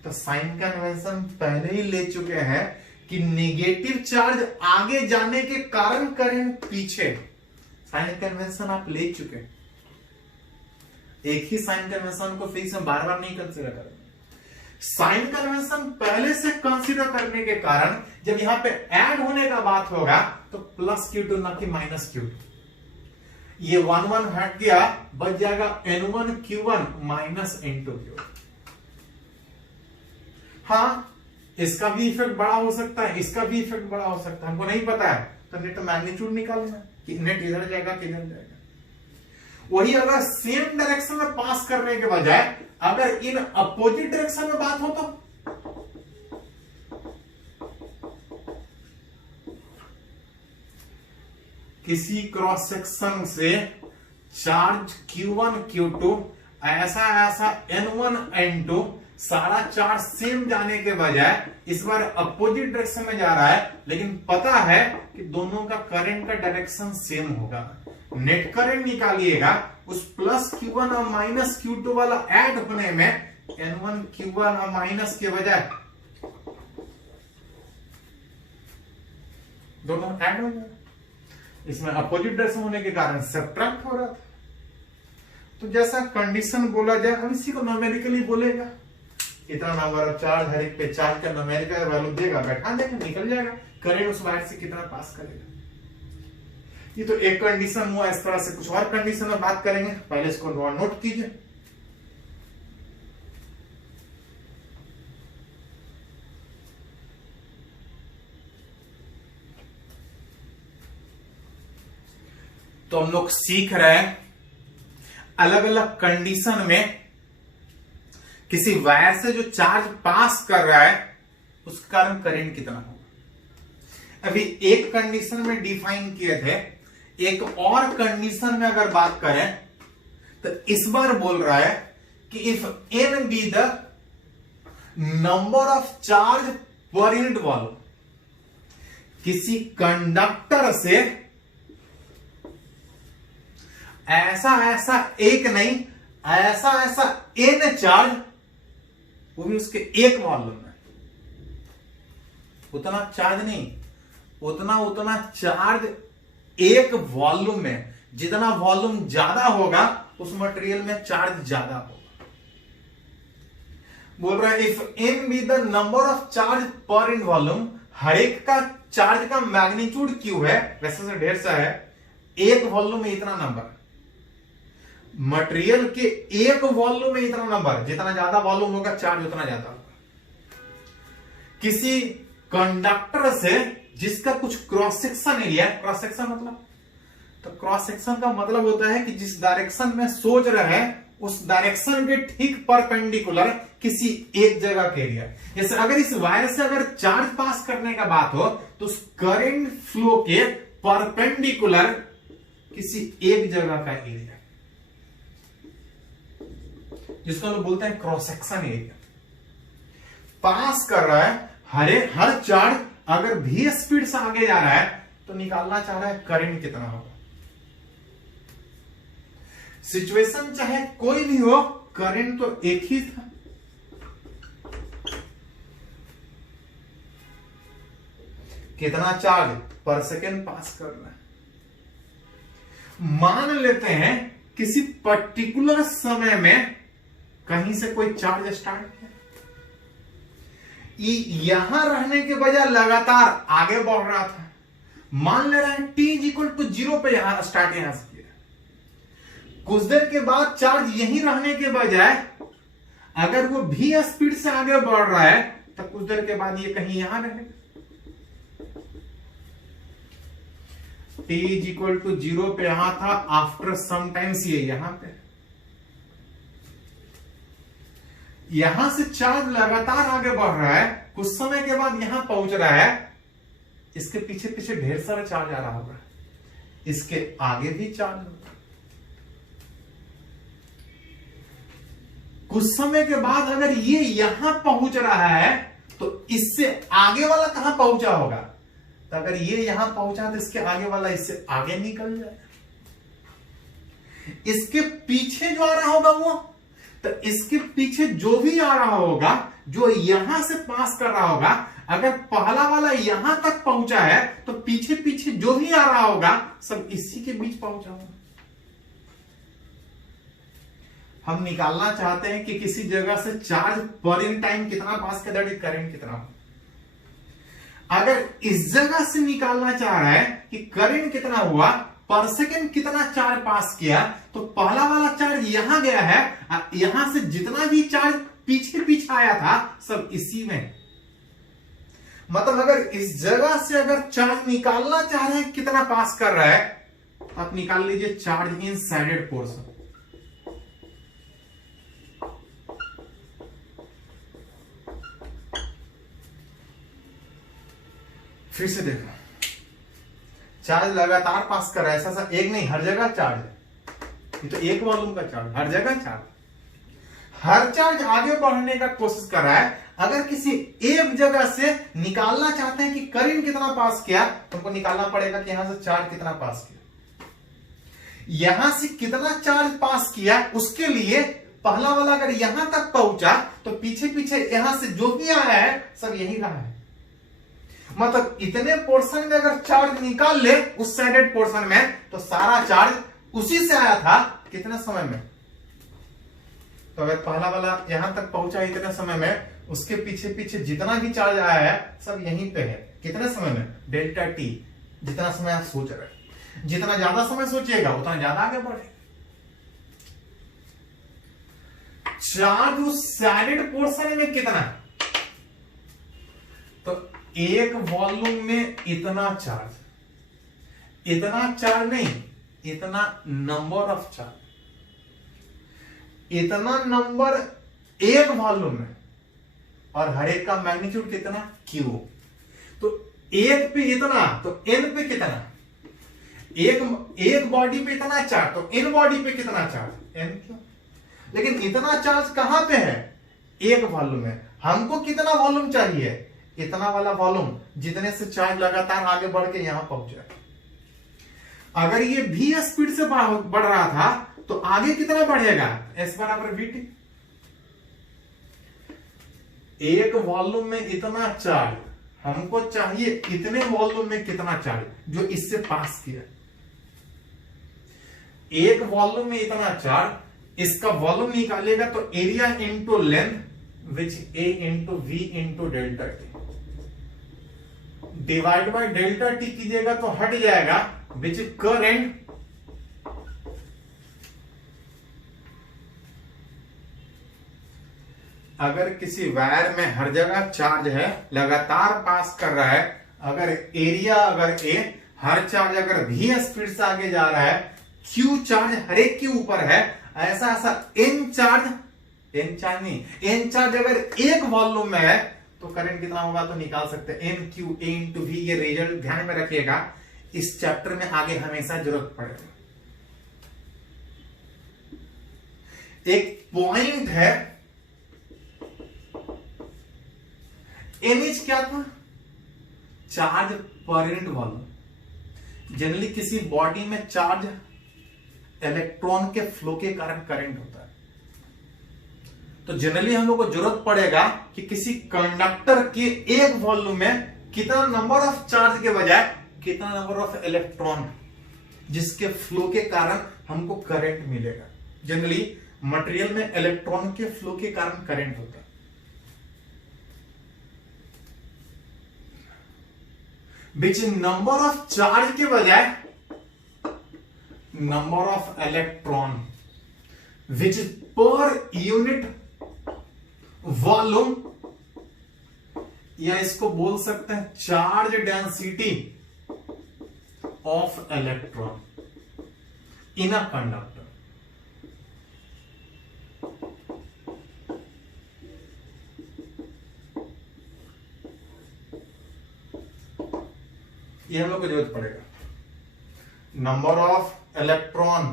तो साइन कन्वेंशन पहले ही ले चुके हैं कि नेगेटिव चार्ज आगे जाने के कारण करंट पीछे, साइन कन्वेंशन आप ले चुके। एक ही साइन कन्वेंशन को फिर से बार बार नहीं कंसीडर करेंगे। साइन कन्वेंशन पहले से कंसीडर करने के कारण जब यहां पे ऐड होने का बात होगा तो प्लस Q2 ना कि माइनस Q2। ये 1 1 हट गया, बच जाएगा N1 Q1 minus N2 Q1। हाँ, इसका भी इफेक्ट बड़ा हो सकता है, इसका भी इफेक्ट बड़ा हो सकता है, हमको नहीं पता है तो नेट मैग्नीट्यूड निकालना कि नेट इधर जाएगा किधर जाएगा। वही अगर सेम डायरेक्शन में पास करने के बजाय अगर इन अपोजिट डायरेक्शन में बात हो तो किसी क्रॉस सेक्शन से चार्ज Q1 Q2 ऐसा ऐसा N1 N2 सारा चार्ज सेम जाने के बजाय इस बार अपोजिट डायरेक्शन में जा रहा है, लेकिन पता है कि दोनों का करंट का डायरेक्शन सेम होगा। नेट करंट निकालिएगा, उस प्लस Q1 और माइनस Q2 वाला ऐड होने में N1 Q1 और माइनस के बजाय दोनों ऐड हो गए। इसमें अपोजिट डायरेक्शन होने के कारण सब्ट्रैक्ट हो रहा था। तो जैसा कंडीशन बोला जाए हम इसी को न्यूमेरिकली बोलेगा, इतना नंबर ऑफ चार्ज हर एक पे चार्ज का न्यूमेरिकल वैल्यू देगा, बैठा देगा, निकल जाएगा करंट उस वायर से कितना पास करेगा। ये तो एक कंडीशन हुआ। इस तरह से कुछ और कंडीशन में बात करेंगे, पहले इसको नोट कीजिए। तो हम लोग सीख रहे हैं अलग अलग कंडीशन में किसी वायर से जो चार्ज पास कर रहा है उसके कारण करंट कितना होगा। अभी एक कंडीशन में डिफाइन किए थे, एक और कंडीशन में अगर बात करें तो इस बार बोल रहा है कि if n be the number of charge per unit volume, किसी कंडक्टर से ऐसा ऐसा एक नहीं, ऐसा ऐसा n चार्ज, वो भी उसके एक वॉल्यूम में, उतना चार्ज नहीं, उतना चार्ज एक वॉल्यूम में। जितना वॉल्यूम ज्यादा होगा उस मटेरियल में चार्ज ज्यादा होगा। बोल रहा है if n be the number of charge पर इन वॉल्यूम, हर एक का चार्ज का मैग्नीट्यूड Q है, वैसे से ढेर सा है, एक वॉल्यूम में इतना नंबर, मटेरियल के एक वॉल्यूम में इतना नंबर, जितना ज्यादा वॉल्यूम होगा चार्ज उतना ज्यादा होगा। किसी कंडक्टर से जिसका कुछ cross section area, cross section मतलब, तो क्रॉस सेक्शन का मतलब होता है कि जिस डायरेक्शन में सोच रहे हैं उस डायरेक्शन के ठीक परपेंडिकुलर किसी एक जगह के एरिया। जैसे अगर इस वायर से अगर चार्ज पास करने का बात हो तो उस करंट फ्लो के परपेंडिकुलर किसी एक जगह का एरिया, जिसको हम बोलते हैं क्रॉस सेक्शन एरिया, पास कर रहा है। हर चार्ज अगर भी स्पीड से आगे जा रहा है तो निकालना चाह रहा है करंट कितना होगा। सिचुएशन चाहे कोई भी हो, करंट तो एक ही था। कितना चार्ज पर सेकेंड पास कर रहा है। मान लेते हैं किसी पर्टिकुलर समय में कहीं से कोई चार्ज स्टार्ट किया, यहां रहने के बजाय लगातार आगे बढ़ रहा था। मान ले रहे हैं t = 0 पे यहां स्टार्ट यहां से किया, कुछ देर के बाद चार्ज यहीं रहने के बजाय अगर वो भी स्पीड से आगे बढ़ रहा है तो कुछ देर के बाद ये कहीं यहां रहेगा। t = 0 पे यहां था, आफ्टर सम टाइम्स ये यहां पे, यहां से चार्ज लगातार आगे बढ़ रहा है, कुछ समय के बाद यहां पहुंच रहा है, इसके पीछे पीछे ढेर सारा चार्ज आ रहा होगा, इसके आगे भी चार्ज होगा। कुछ समय के बाद अगर ये यहां पहुंच रहा है तो इससे आगे वाला कहां पहुंचा होगा, तो अगर ये यहां पहुंचा तो इसके आगे वाला इससे आगे निकल जाए। इसके पीछे जो आ रहा होगा वो, तो इसके पीछे जो भी आ रहा होगा, जो यहां से पास कर रहा होगा, अगर पहला वाला यहां तक पहुंचा है तो पीछे पीछे जो भी आ रहा होगा सब इसी के बीच पहुंचा होगा। हम निकालना चाहते हैं कि किसी जगह से चार्ज पर इन टाइम कितना पास कर, दैट इज करंट कितना हो। अगर इस जगह से निकालना चाह रहा है कि करंट कितना हुआ, पर सेकेंड कितना चार्ज पास किया, तो पहला वाला चार्ज यहां गया है, यहां से जितना भी चार्ज पीछे पीछे आया था सब इसी में। मतलब अगर इस जगह से अगर चार्ज निकालना चाह रहे हैं कितना पास कर रहा है, तो आप निकाल लीजिए चार्ज इन साइडेड पोर्शन। फिर से देखो, चार्ज लगातार पास कर रहा है, ऐसा एक नहीं, हर जगह चार्ज है। ये तो एक वॉल्यूम का चार्ज, हर जगह चार्ज, हर चार्ज आगे बढ़ने का कोशिश कर रहा है। अगर किसी एक जगह से निकालना चाहते हैं कि करंट कितना पास किया, तो उनको निकालना पड़ेगा कि यहां से चार्ज कितना पास किया, यहां से कितना चार्ज पास किया। उसके लिए पहला वाला अगर यहां तक पहुंचा, तो पीछे पीछे यहां से जो भी आया है सब यही रहा है। मतलब इतने पोर्शन में अगर चार्ज निकाल ले उस साइडेड पोर्शन में, तो सारा चार्ज उसी से आया था कितने समय में। तो अगर पहला वाला यहां तक पहुंचा इतने समय में, उसके पीछे पीछे जितना भी चार्ज आया है सब यहीं पे है। कितने समय में, डेल्टा टी, जितना समय आप सोच रहे हैं। जितना ज्यादा समय सोचिएगा उतना ज्यादा आगे बढ़ेगा। चार्ज उस साइडेड पोर्शन में कितना, तो एक वॉल्यूम में इतना चार्ज, इतना चार्ज नहीं, इतना नंबर ऑफ चार्ज, इतना नंबर एक वॉल्यूम में, और हर एक का मैग्नीट्यूड कितना, क्यू। तो एक पे इतना, तो एन पे कितना, एक बॉडी पे इतना चार्ज, तो एन बॉडी पे कितना चार्ज, एन क्यू। लेकिन इतना चार्ज कहां पे है, एक वॉल्यूम में। हमको कितना वॉल्यूम चाहिए, इतना वाला वॉल्यूम, जितने से चार्ज लगातार आगे बढ़ के यहां पहुंच जाए। अगर ये भी स्पीड से बढ़ रहा था, तो आगे कितना बढ़ेगा, एस बराबर वी टी। एक वॉल्यूम में इतना चार्ज, हमको चाहिए इतने वॉल्यूम में कितना चार्ज जो इससे पास किया। एक वॉल्यूम में इतना चार्ज, इसका वॉल्यूम निकालेगा तो area into length which A into V into delta T, divide by delta T कीजिएगा तो हट जाएगा विच करंट अगर किसी वायर में हर जगह चार्ज है, लगातार पास कर रहा है, अगर एरिया अगर ए, हर चार्ज अगर भी स्पीड से आगे जा रहा है, क्यू चार्ज हर एक के ऊपर है, ऐसा ऐसा एन चार्ज नहीं, एन चार्ज अगर एक वॉल्यूम में है, तो करंट कितना होगा तो निकाल सकते हैं, N Q A into V. ये रिजल्ट ध्यान में रखिएगा, इस चैप्टर में आगे हमेशा जरूरत पड़ेगी। एक पॉइंट है, एनएच क्या था, charge per unit volume. Generally किसी बॉडी में चार्ज इलेक्ट्रॉन के फ्लो के कारण करंट होता है। तो जनरली हम लोग को जरूरत पड़ेगा कि किसी कंडक्टर के एक वॉल्यूम में कितना नंबर ऑफ चार्ज के बजाय कितना नंबर ऑफ इलेक्ट्रॉन, जिसके फ्लो के कारण हमको करंट मिलेगा। जनरली मटेरियल में इलेक्ट्रॉन के फ्लो के कारण करंट होता है। विच नंबर ऑफ चार्ज के बजाय number of electron which per unit volume, या इसको बोल सकते हैं charge density of electron in a conductor. ये हम लोग को जरूरत पड़ेगा, नंबर ऑफ इलेक्ट्रॉन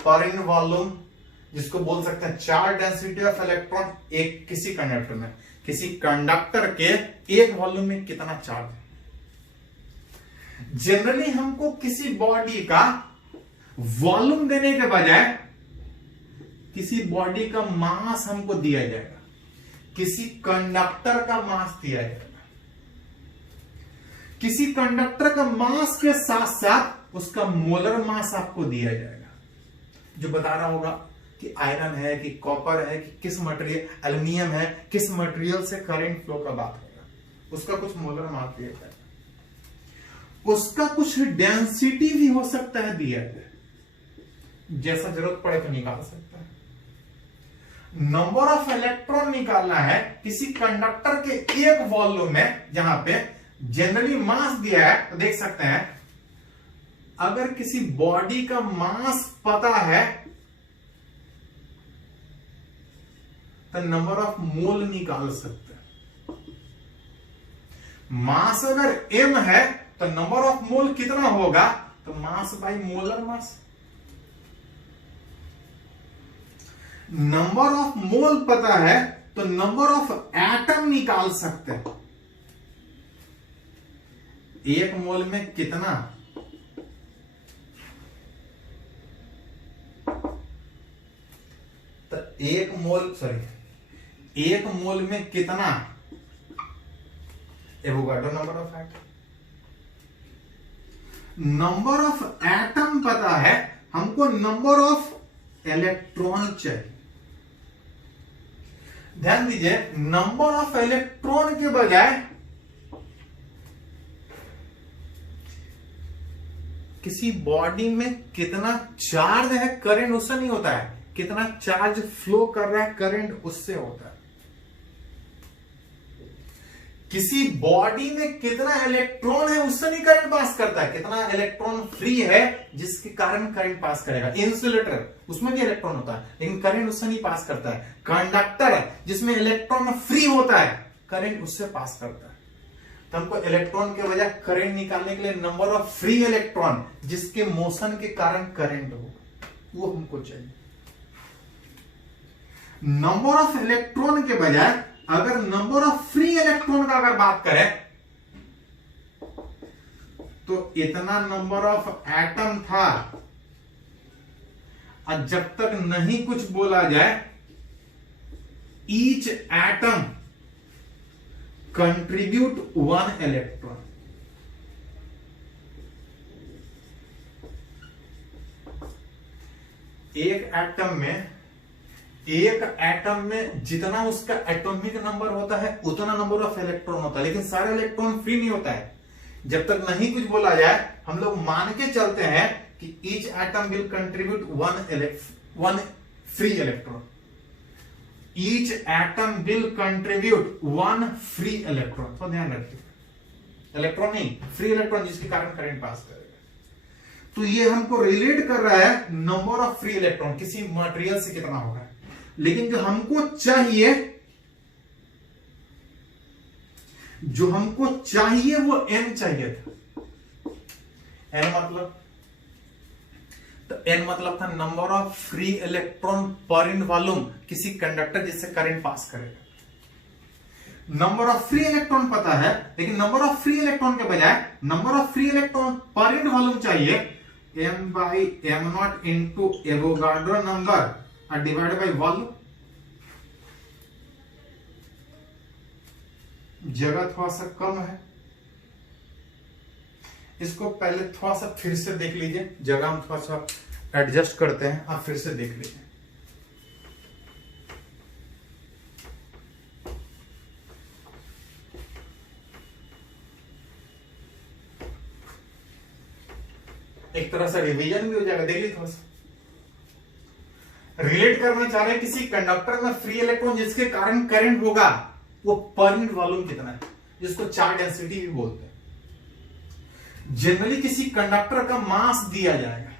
पर इन वॉल्यूम, जिसको बोल सकते हैं चार्ज डेंसिटी ऑफ इलेक्ट्रॉन एक किसी कंडक्टर में, किसी कंडक्टर के एक वॉल्यूम में कितना चार्ज है। जनरली हमको किसी बॉडी का वॉल्यूम देने के बजाय किसी बॉडी का मास हमको दिया जाएगा, किसी कंडक्टर का मास दिया जाएगा। किसी कंडक्टर का मास के साथ साथ उसका मोलर मास आपको दिया जाएगा, जो बता रहा होगा कि आयरन है कि कॉपर है कि किस मटेरियल, एल्यूमिनियम है, किस मटेरियल से करंट फ्लो का बात होगा, उसका कुछ मोलर मास दिया जाएगा, उसका कुछ डेंसिटी भी हो सकता है दिया जाए, जैसा जरूरत पड़े तो निकाल सकता है। नंबर ऑफ इलेक्ट्रॉन निकालना है किसी कंडक्टर के एक वॉल्यूम में, जहां पे जनरली मास दिया है, तो देख सकते हैं अगर किसी बॉडी का मास पता है तो नंबर ऑफ मोल निकाल सकते हैं। मास अगर m है तो नंबर ऑफ मोल कितना होगा, तो mass by molar mass. Number of mole पता है तो नंबर ऑफ एटम निकाल सकते हैं। एक मोल में कितना, तो एक मोल में कितना Avogadro number of atom. Number of atom पता है, हमको नंबर ऑफ इलेक्ट्रॉन चाहिए। ध्यान दीजिए, नंबर ऑफ इलेक्ट्रॉन के बजाय किसी बॉडी में कितना चार्ज है करंट उससे नहीं होता है, कितना चार्ज फ्लो कर रहा है करंट उससे होता है। किसी बॉडी में कितना इलेक्ट्रॉन है उससे नहीं करंट पास करता है, कितना इलेक्ट्रॉन फ्री है जिसके कारण करंट पास करेगा। इंसुलेटर उसमें भी इलेक्ट्रॉन होता है लेकिन करंट उससे नहीं पास करता है। कंडक्टर है जिसमें इलेक्ट्रॉन फ्री होता है, करंट उससे पास करता है। तो हमको इलेक्ट्रॉन के बजाय करंट निकालने के लिए नंबर ऑफ फ्री इलेक्ट्रॉन जिसके मोशन के कारण करंट हो, वो हमको चाहिए। नंबर ऑफ इलेक्ट्रॉन के बजाय अगर नंबर ऑफ फ्री इलेक्ट्रॉन का अगर बात करें तो इतना नंबर ऑफ एटम था, और जब तक नहीं कुछ बोला जाए ईच एटम कंट्रीब्यूट 1 इलेक्ट्रॉन। एक एटम में जितना उसका एटॉमिक नंबर होता है उतना नंबर ऑफ इलेक्ट्रॉन होता है, लेकिन सारा इलेक्ट्रॉन फ्री नहीं होता है। जब तक नहीं कुछ बोला जाए हम लोग मान के चलते हैं कि each atom will contribute 1 free electron. Each atom will contribute 1 free electron. तो ध्यान रखिए, इलेक्ट्रॉन नहीं, फ्री इलेक्ट्रॉन जिसके कारण करंट पास करेगा। तो ये हमको रिलेट कर रहा है नंबर ऑफ फ्री इलेक्ट्रॉन किसी मटेरियल से कितना होगा, लेकिन जो हमको चाहिए वो n चाहिए था। n मतलब था नंबर ऑफ फ्री इलेक्ट्रॉन पर इन वॉल्यूम किसी कंडक्टर जिससे करंट पास करेगा। नंबर ऑफ फ्री इलेक्ट्रॉन पता है, लेकिन नंबर ऑफ फ्री इलेक्ट्रॉन के बजाय नंबर ऑफ फ्री इलेक्ट्रॉन पर इन वॉल्यूम चाहिए। m by m0 into Avogadro number divide by volume. जगह थोड़ा सा कम है, इसको पहले थोड़ा सा फिर से देख लीजिए, जगह हम थोड़ा सा एडजस्ट करते हैं, आप फिर से देख लीजिए। एक तरह से रिवीजन भी हो जाएगा, देख लीजिए। थोड़ा सा रिलेट करना चाह रहे हैं किसी कंडक्टर में फ्री इलेक्ट्रॉन जिसके कारण करंट होगा, वो पर यूनिट वॉल्यूम कितना है, जिसको चार्ज डेंसिटी भी बोलते हैं। जनरली किसी कंडक्टर का मास दिया जाएगा,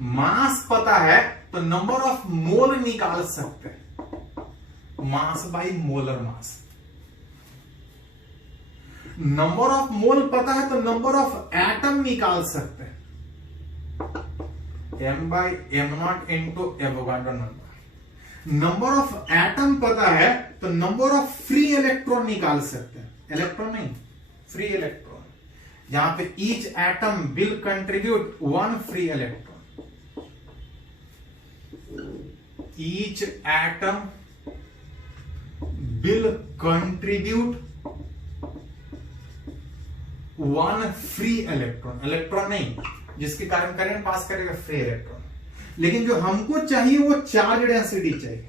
मास पता है तो नंबर ऑफ मोल निकाल सकते हैं, mass by molar mass. Number of mole पता है तो नंबर ऑफ एटम निकाल सकते हैं, m by m0 into Avogadro number. Number of atom पता है तो नंबर ऑफ फ्री इलेक्ट्रॉन निकाल सकते हैं, इलेक्ट्रॉन नहीं, फ्री इलेक्ट्रॉन, जहां पे each atom will contribute 1 free electron. Each atom will contribute 1 free electron, electron नहीं, जिसके कारण करंट पास करेगा, फ्री इलेक्ट्रॉन। लेकिन जो हमको चाहिए वो चार्ज डेंसिटी चाहिए,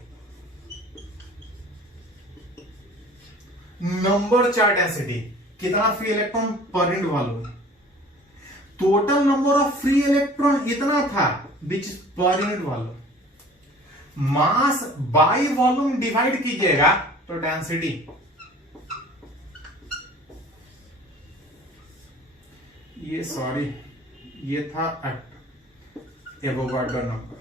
नंबर चार्ज डेंसिटी, कितना free electron per unit volume. Total number of free electron इतना था which is per unit volume. Mass by volume divide कीजिएगा तो डेंसिटी, ये सॉरी ये था एवोगाड्रो नंबर।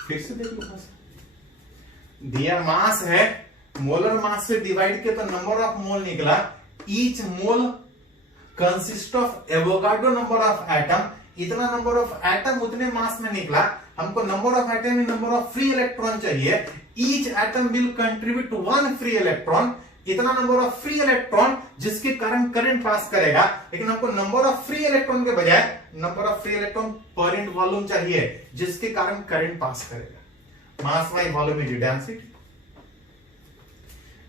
फिर से देख लो, दिया मास है, मोलर मास से डिवाइड किया तो नंबर ऑफ मोल निकला। Each mole consist of Avogadro number of atom, इतना नंबर ऑफ एटम उतने मास में निकला। हमको नंबर ऑफ एटम में नंबर ऑफ फ्री इलेक्ट्रॉन चाहिए। Each atom will contribute 1 free electron, इतना नंबर ऑफ फ्री इलेक्ट्रॉन जिसके कारण करंट पास करेगा। लेकिन हमको नंबर ऑफ फ्री इलेक्ट्रॉन के बजाय number of free electron per unit volume चाहिए जिसके कारण करंट पास करेगा। Mass by volume is density.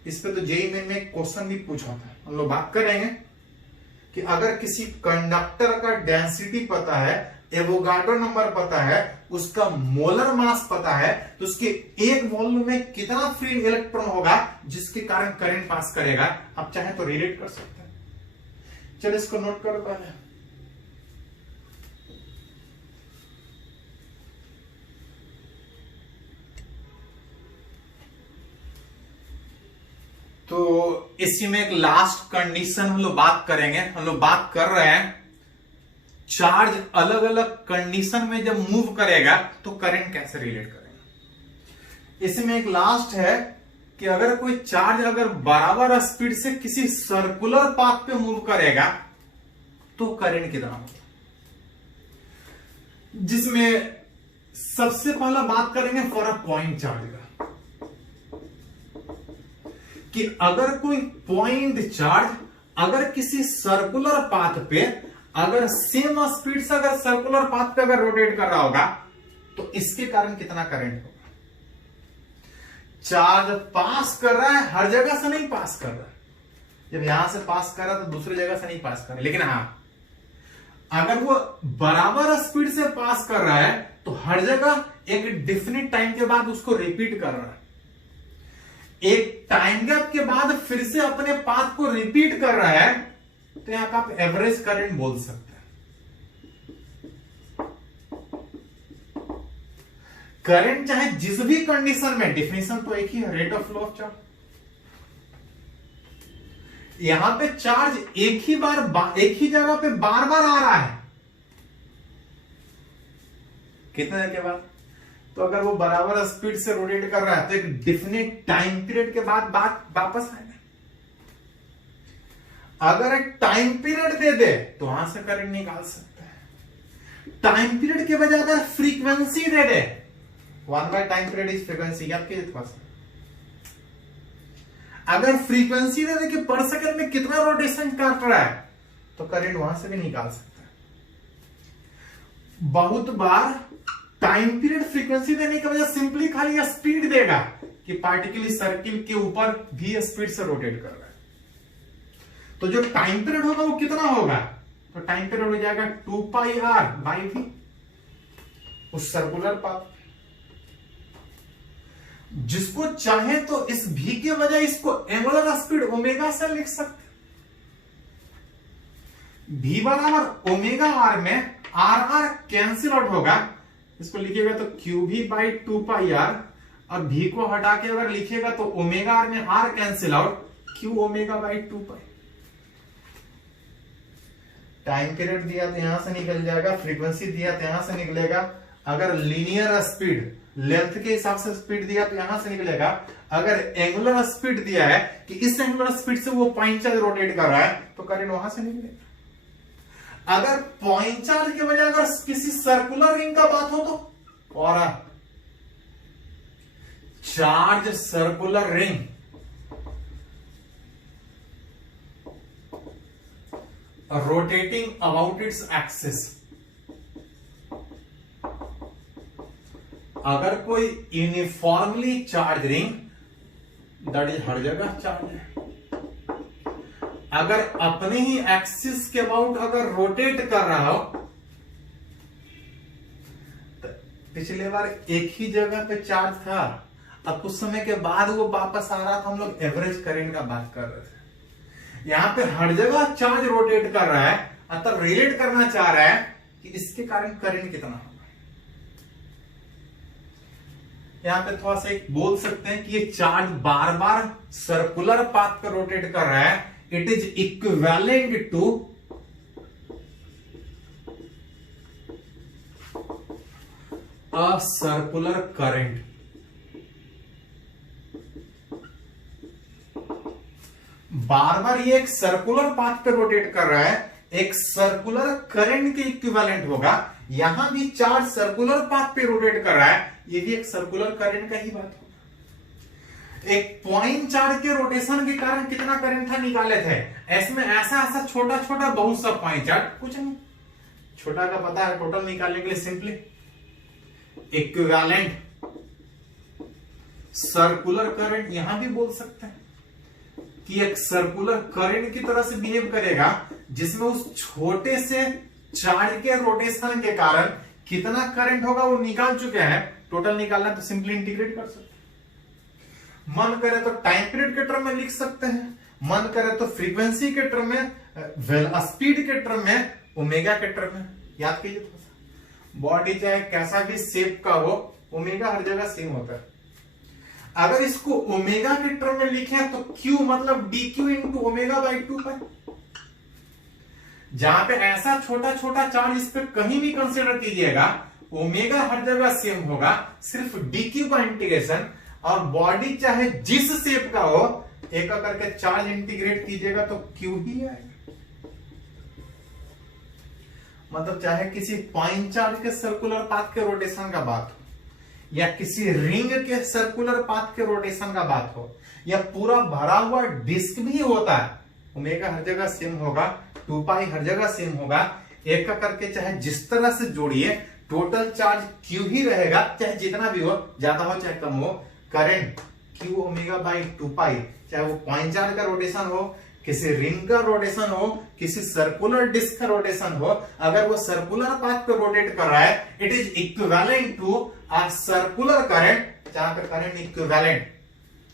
इस पे तो जेईई मेन में क्वेश्चन भी पूछा था। हम लोग बात करेंगे कि अगर किसी कंडक्टर का डेंसिटी पता है, एवोगाड्रो नंबर पता है, उसका मोलर मास पता है, तो उसके एक वॉल्यूम में कितना फ्री इलेक्ट्रॉन होगा जिसके कारण करंट पास करेगा। आप चाहे तो रिलेट कर सकते हैं। चलो इसको नोट करो पहले। तो इसी में एक लास्ट कंडीशन हम लोग बात करेंगे। हम लोग बात कर रहे हैं चार्ज अलग अलग कंडीशन में जब मूव करेगा तो करंट कैसे रिलेट करेगा। इसमें एक लास्ट है कि अगर कोई चार्ज अगर बराबर स्पीड से किसी सर्कुलर पाथ पे मूव करेगा तो करंट कितना होगा। जिसमें सबसे पहला बात करेंगे फॉर अ पॉइंट चार्ज का, कि अगर कोई पॉइंट चार्ज अगर किसी सर्कुलर पाथ पे अगर सेम स्पीड से अगर सर्कुलर पाथ पे अगर रोटेट कर रहा होगा तो इसके कारण कितना करंट होगा। चार्ज पास कर रहा है, हर जगह से नहीं पास कर रहा है। जब यहां से पास कर रहा है तो दूसरी जगह से नहीं पास कर रहा है। लेकिन हां, अगर वो बराबर स्पीड से पास कर रहा है तो हर जगह एक डिफिनिट टाइम के बाद उसको रिपीट कर रहा है। एक टाइम गैप के बाद फिर से अपने पाथ को रिपीट कर रहा है, तो यहां पर आप एवरेज करंट बोल सकते हैं। करंट चाहे जिस भी कंडीशन में, डिफिनेशन तो एक ही है, rate of flow of charge. यहां पे चार्ज एक ही जगह पे बार बार आ रहा है, कितने देर के बाद। तो अगर वो बराबर स्पीड से रोटेट कर रहा है तो एक डिफिनिट टाइम पीरियड के बाद बात वापस आएगा। अगर एक टाइम पीरियड दे दे तो वहां से करंट निकाल सकते हैं। टाइम पीरियड के बजाय अगर फ्रीक्वेंसी दे दे, 1/टाइम पीरियड इज फ्रीक्वेंसी, याद कीजिए थोड़ा सा। अगर फ्रीक्वेंसी दे दे कि पर सेकंड में कितना रोटेशन काट रहा है तो करंट वहां से भी निकाल सकते हैं। बहुत बार टाइम पीरियड फ्रीक्वेंसी देने की वजह सिंपली खाली स्पीड देगा कि पार्टिकल इस सर्किल के ऊपर भी स्पीड से रोटेट कर रहा है। तो जो टाइम पीरियड होगा वो कितना होगा, तो टाइम पीरियड हो जाएगा 2πr/v उस सर्कुलर पाथ। जिसको चाहे तो इस v के बजाय इसको एंगुलर स्पीड ओमेगा से लिख सकते। v बराबर ओमेगा आर में आर कैंसिल आउट होगा, इसको लिखिएगा तो qv/2πr, और v को हटा के अगर लिखिएगा तो ओमेगा आर में r कैंसिल आउट, q ओमेगा/2π। टाइम पीरियड दिया तो यहां से निकल जाएगा, फ्रीक्वेंसी दिया तो यहां से निकलेगा। अगर लीनियर स्पीड लेंथ के हिसाब से स्पीड दिया तो यहां से निकलेगा। अगर एंगुलर स्पीड दिया है कि इस एंगुलर स्पीड से वो पॉइंट चार्ज रोटेट कर रहा है तो करंट वहां से निकलेगा। अगर पॉइंट चार्ज के बजाय अगर किसी सर्कुलर रिंग का बात हो तो, और charge circular ring rotating about its axis, अगर कोई uniformly charge ring, that is हर जगह चार्ज है। अगर अपने ही एक्सिस के अबाउट अगर रोटेट कर रहा हो, तो पिछले बार एक ही जगह पे चार्ज था, अब कुछ समय के बाद वो वापस आ रहा था, हम लोग एवरेज करंट का बात कर रहे थे। यहां पे हर जगह चार्ज रोटेट कर रहा है, अतः रिलेट करना चाह रहा है कि इसके कारण करंट कितना होगा। यहां पे थोड़ा सा एक बोल सकते हैं कि ये चार्ज बार बार सर्कुलर पाथ पे रोटेट कर रहा है, it is equivalent to a circular current. बार बार ये एक सर्कुलर पाथ पे रोटेट कर रहा है, एक सर्कुलर करंट के इक्विवेलेंट होगा। यहां भी चार्ज सर्कुलर पाथ पे रोटेट कर रहा है, ये भी एक सर्कुलर करंट का ही बात होगा। एक पॉइंट चार्ज के रोटेशन के कारण कितना करंट था निकाले थे, इसमें ऐसा ऐसा छोटा छोटा बहुत सा पॉइंट चार्ज, कुछ नहीं, छोटा का पता है, टोटल निकालने के लिए सिंपली इक्विवेलेंट सर्कुलर करंट। यहां भी बोल सकते हैं कि एक सर्कुलर करंट की तरह से बिहेव करेगा, जिसमें उस छोटे से चार्ज के रोटेशन के कारण कितना करंट होगा वो निकाल चुके हैं। टोटल निकालना तो सिंपली इंटीग्रेट कर सकते हैं। मन करे तो टाइम पीरियड के टर्म में लिख सकते हैं, मन करे तो फ्रीक्वेंसी के टर्म में, स्पीड के टर्म में, ओमेगा के टर्म में। याद कीजिए थोड़ा सा, बॉडी चाहे कैसा भी शेप का हो, ओमेगा हर जगह सेम होता है। अगर इसको ओमेगा के टर्म में लिखें तो Q मतलब dq इंटू ओमेगा बाई 2 पाई। जहां पे ऐसा छोटा छोटा चार्ज इस पे कहीं भी कंसीडर कीजिएगा, ओमेगा हर जगह सेम होगा, सिर्फ dq का इंटीग्रेशन, और बॉडी चाहे जिस शेप का हो, एक करके चार्ज इंटीग्रेट कीजिएगा तो Q ही आएगा। मतलब चाहे किसी पॉइंट चार्ज के सर्कुलर पाथ के रोटेशन का बात हो, या किसी रिंग के सर्कुलर पाथ के रोटेशन का बात हो, या पूरा भरा हुआ डिस्क भी होता है, ओमेगा हर जगह सेम होगा, 2 पाई हर जगह सेम होगा। एक का करके चाहे जिस तरह से जोड़िए, टोटल चार्ज Q ही रहेगा, चाहे जितना भी हो, ज्यादा हो चाहे कम हो। करंट Q ओमेगा बाई 2 पाई, चाहे वो पॉइंट चार्ज का रोटेशन हो, किसी रिंग का रोटेशन हो, किसी सर्कुलर डिस्क का रोटेशन हो, अगर वो सर्कुलर पाथ पे रोटेट कर रहा है, it is equivalent to a circular current, जहां पे current equivalent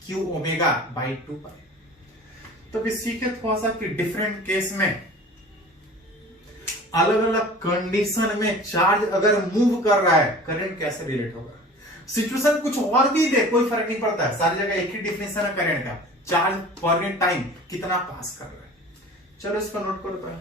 Q omega by 2 pi. तो भी सीखे थोड़ा सा कि डिफरेंट केस में अलग अलग कंडीशन में चार्ज अगर मूव कर रहा है, करंट कैसे रिलेट होगा। सिचुएशन कुछ और भी दे, कोई फर्क नहीं पड़ता है, सारी जगह एक ही डिफिनेशन है करंट का, चार्ज पर टाइम कितना पास कर रहा है। चलो इसको नोट करो।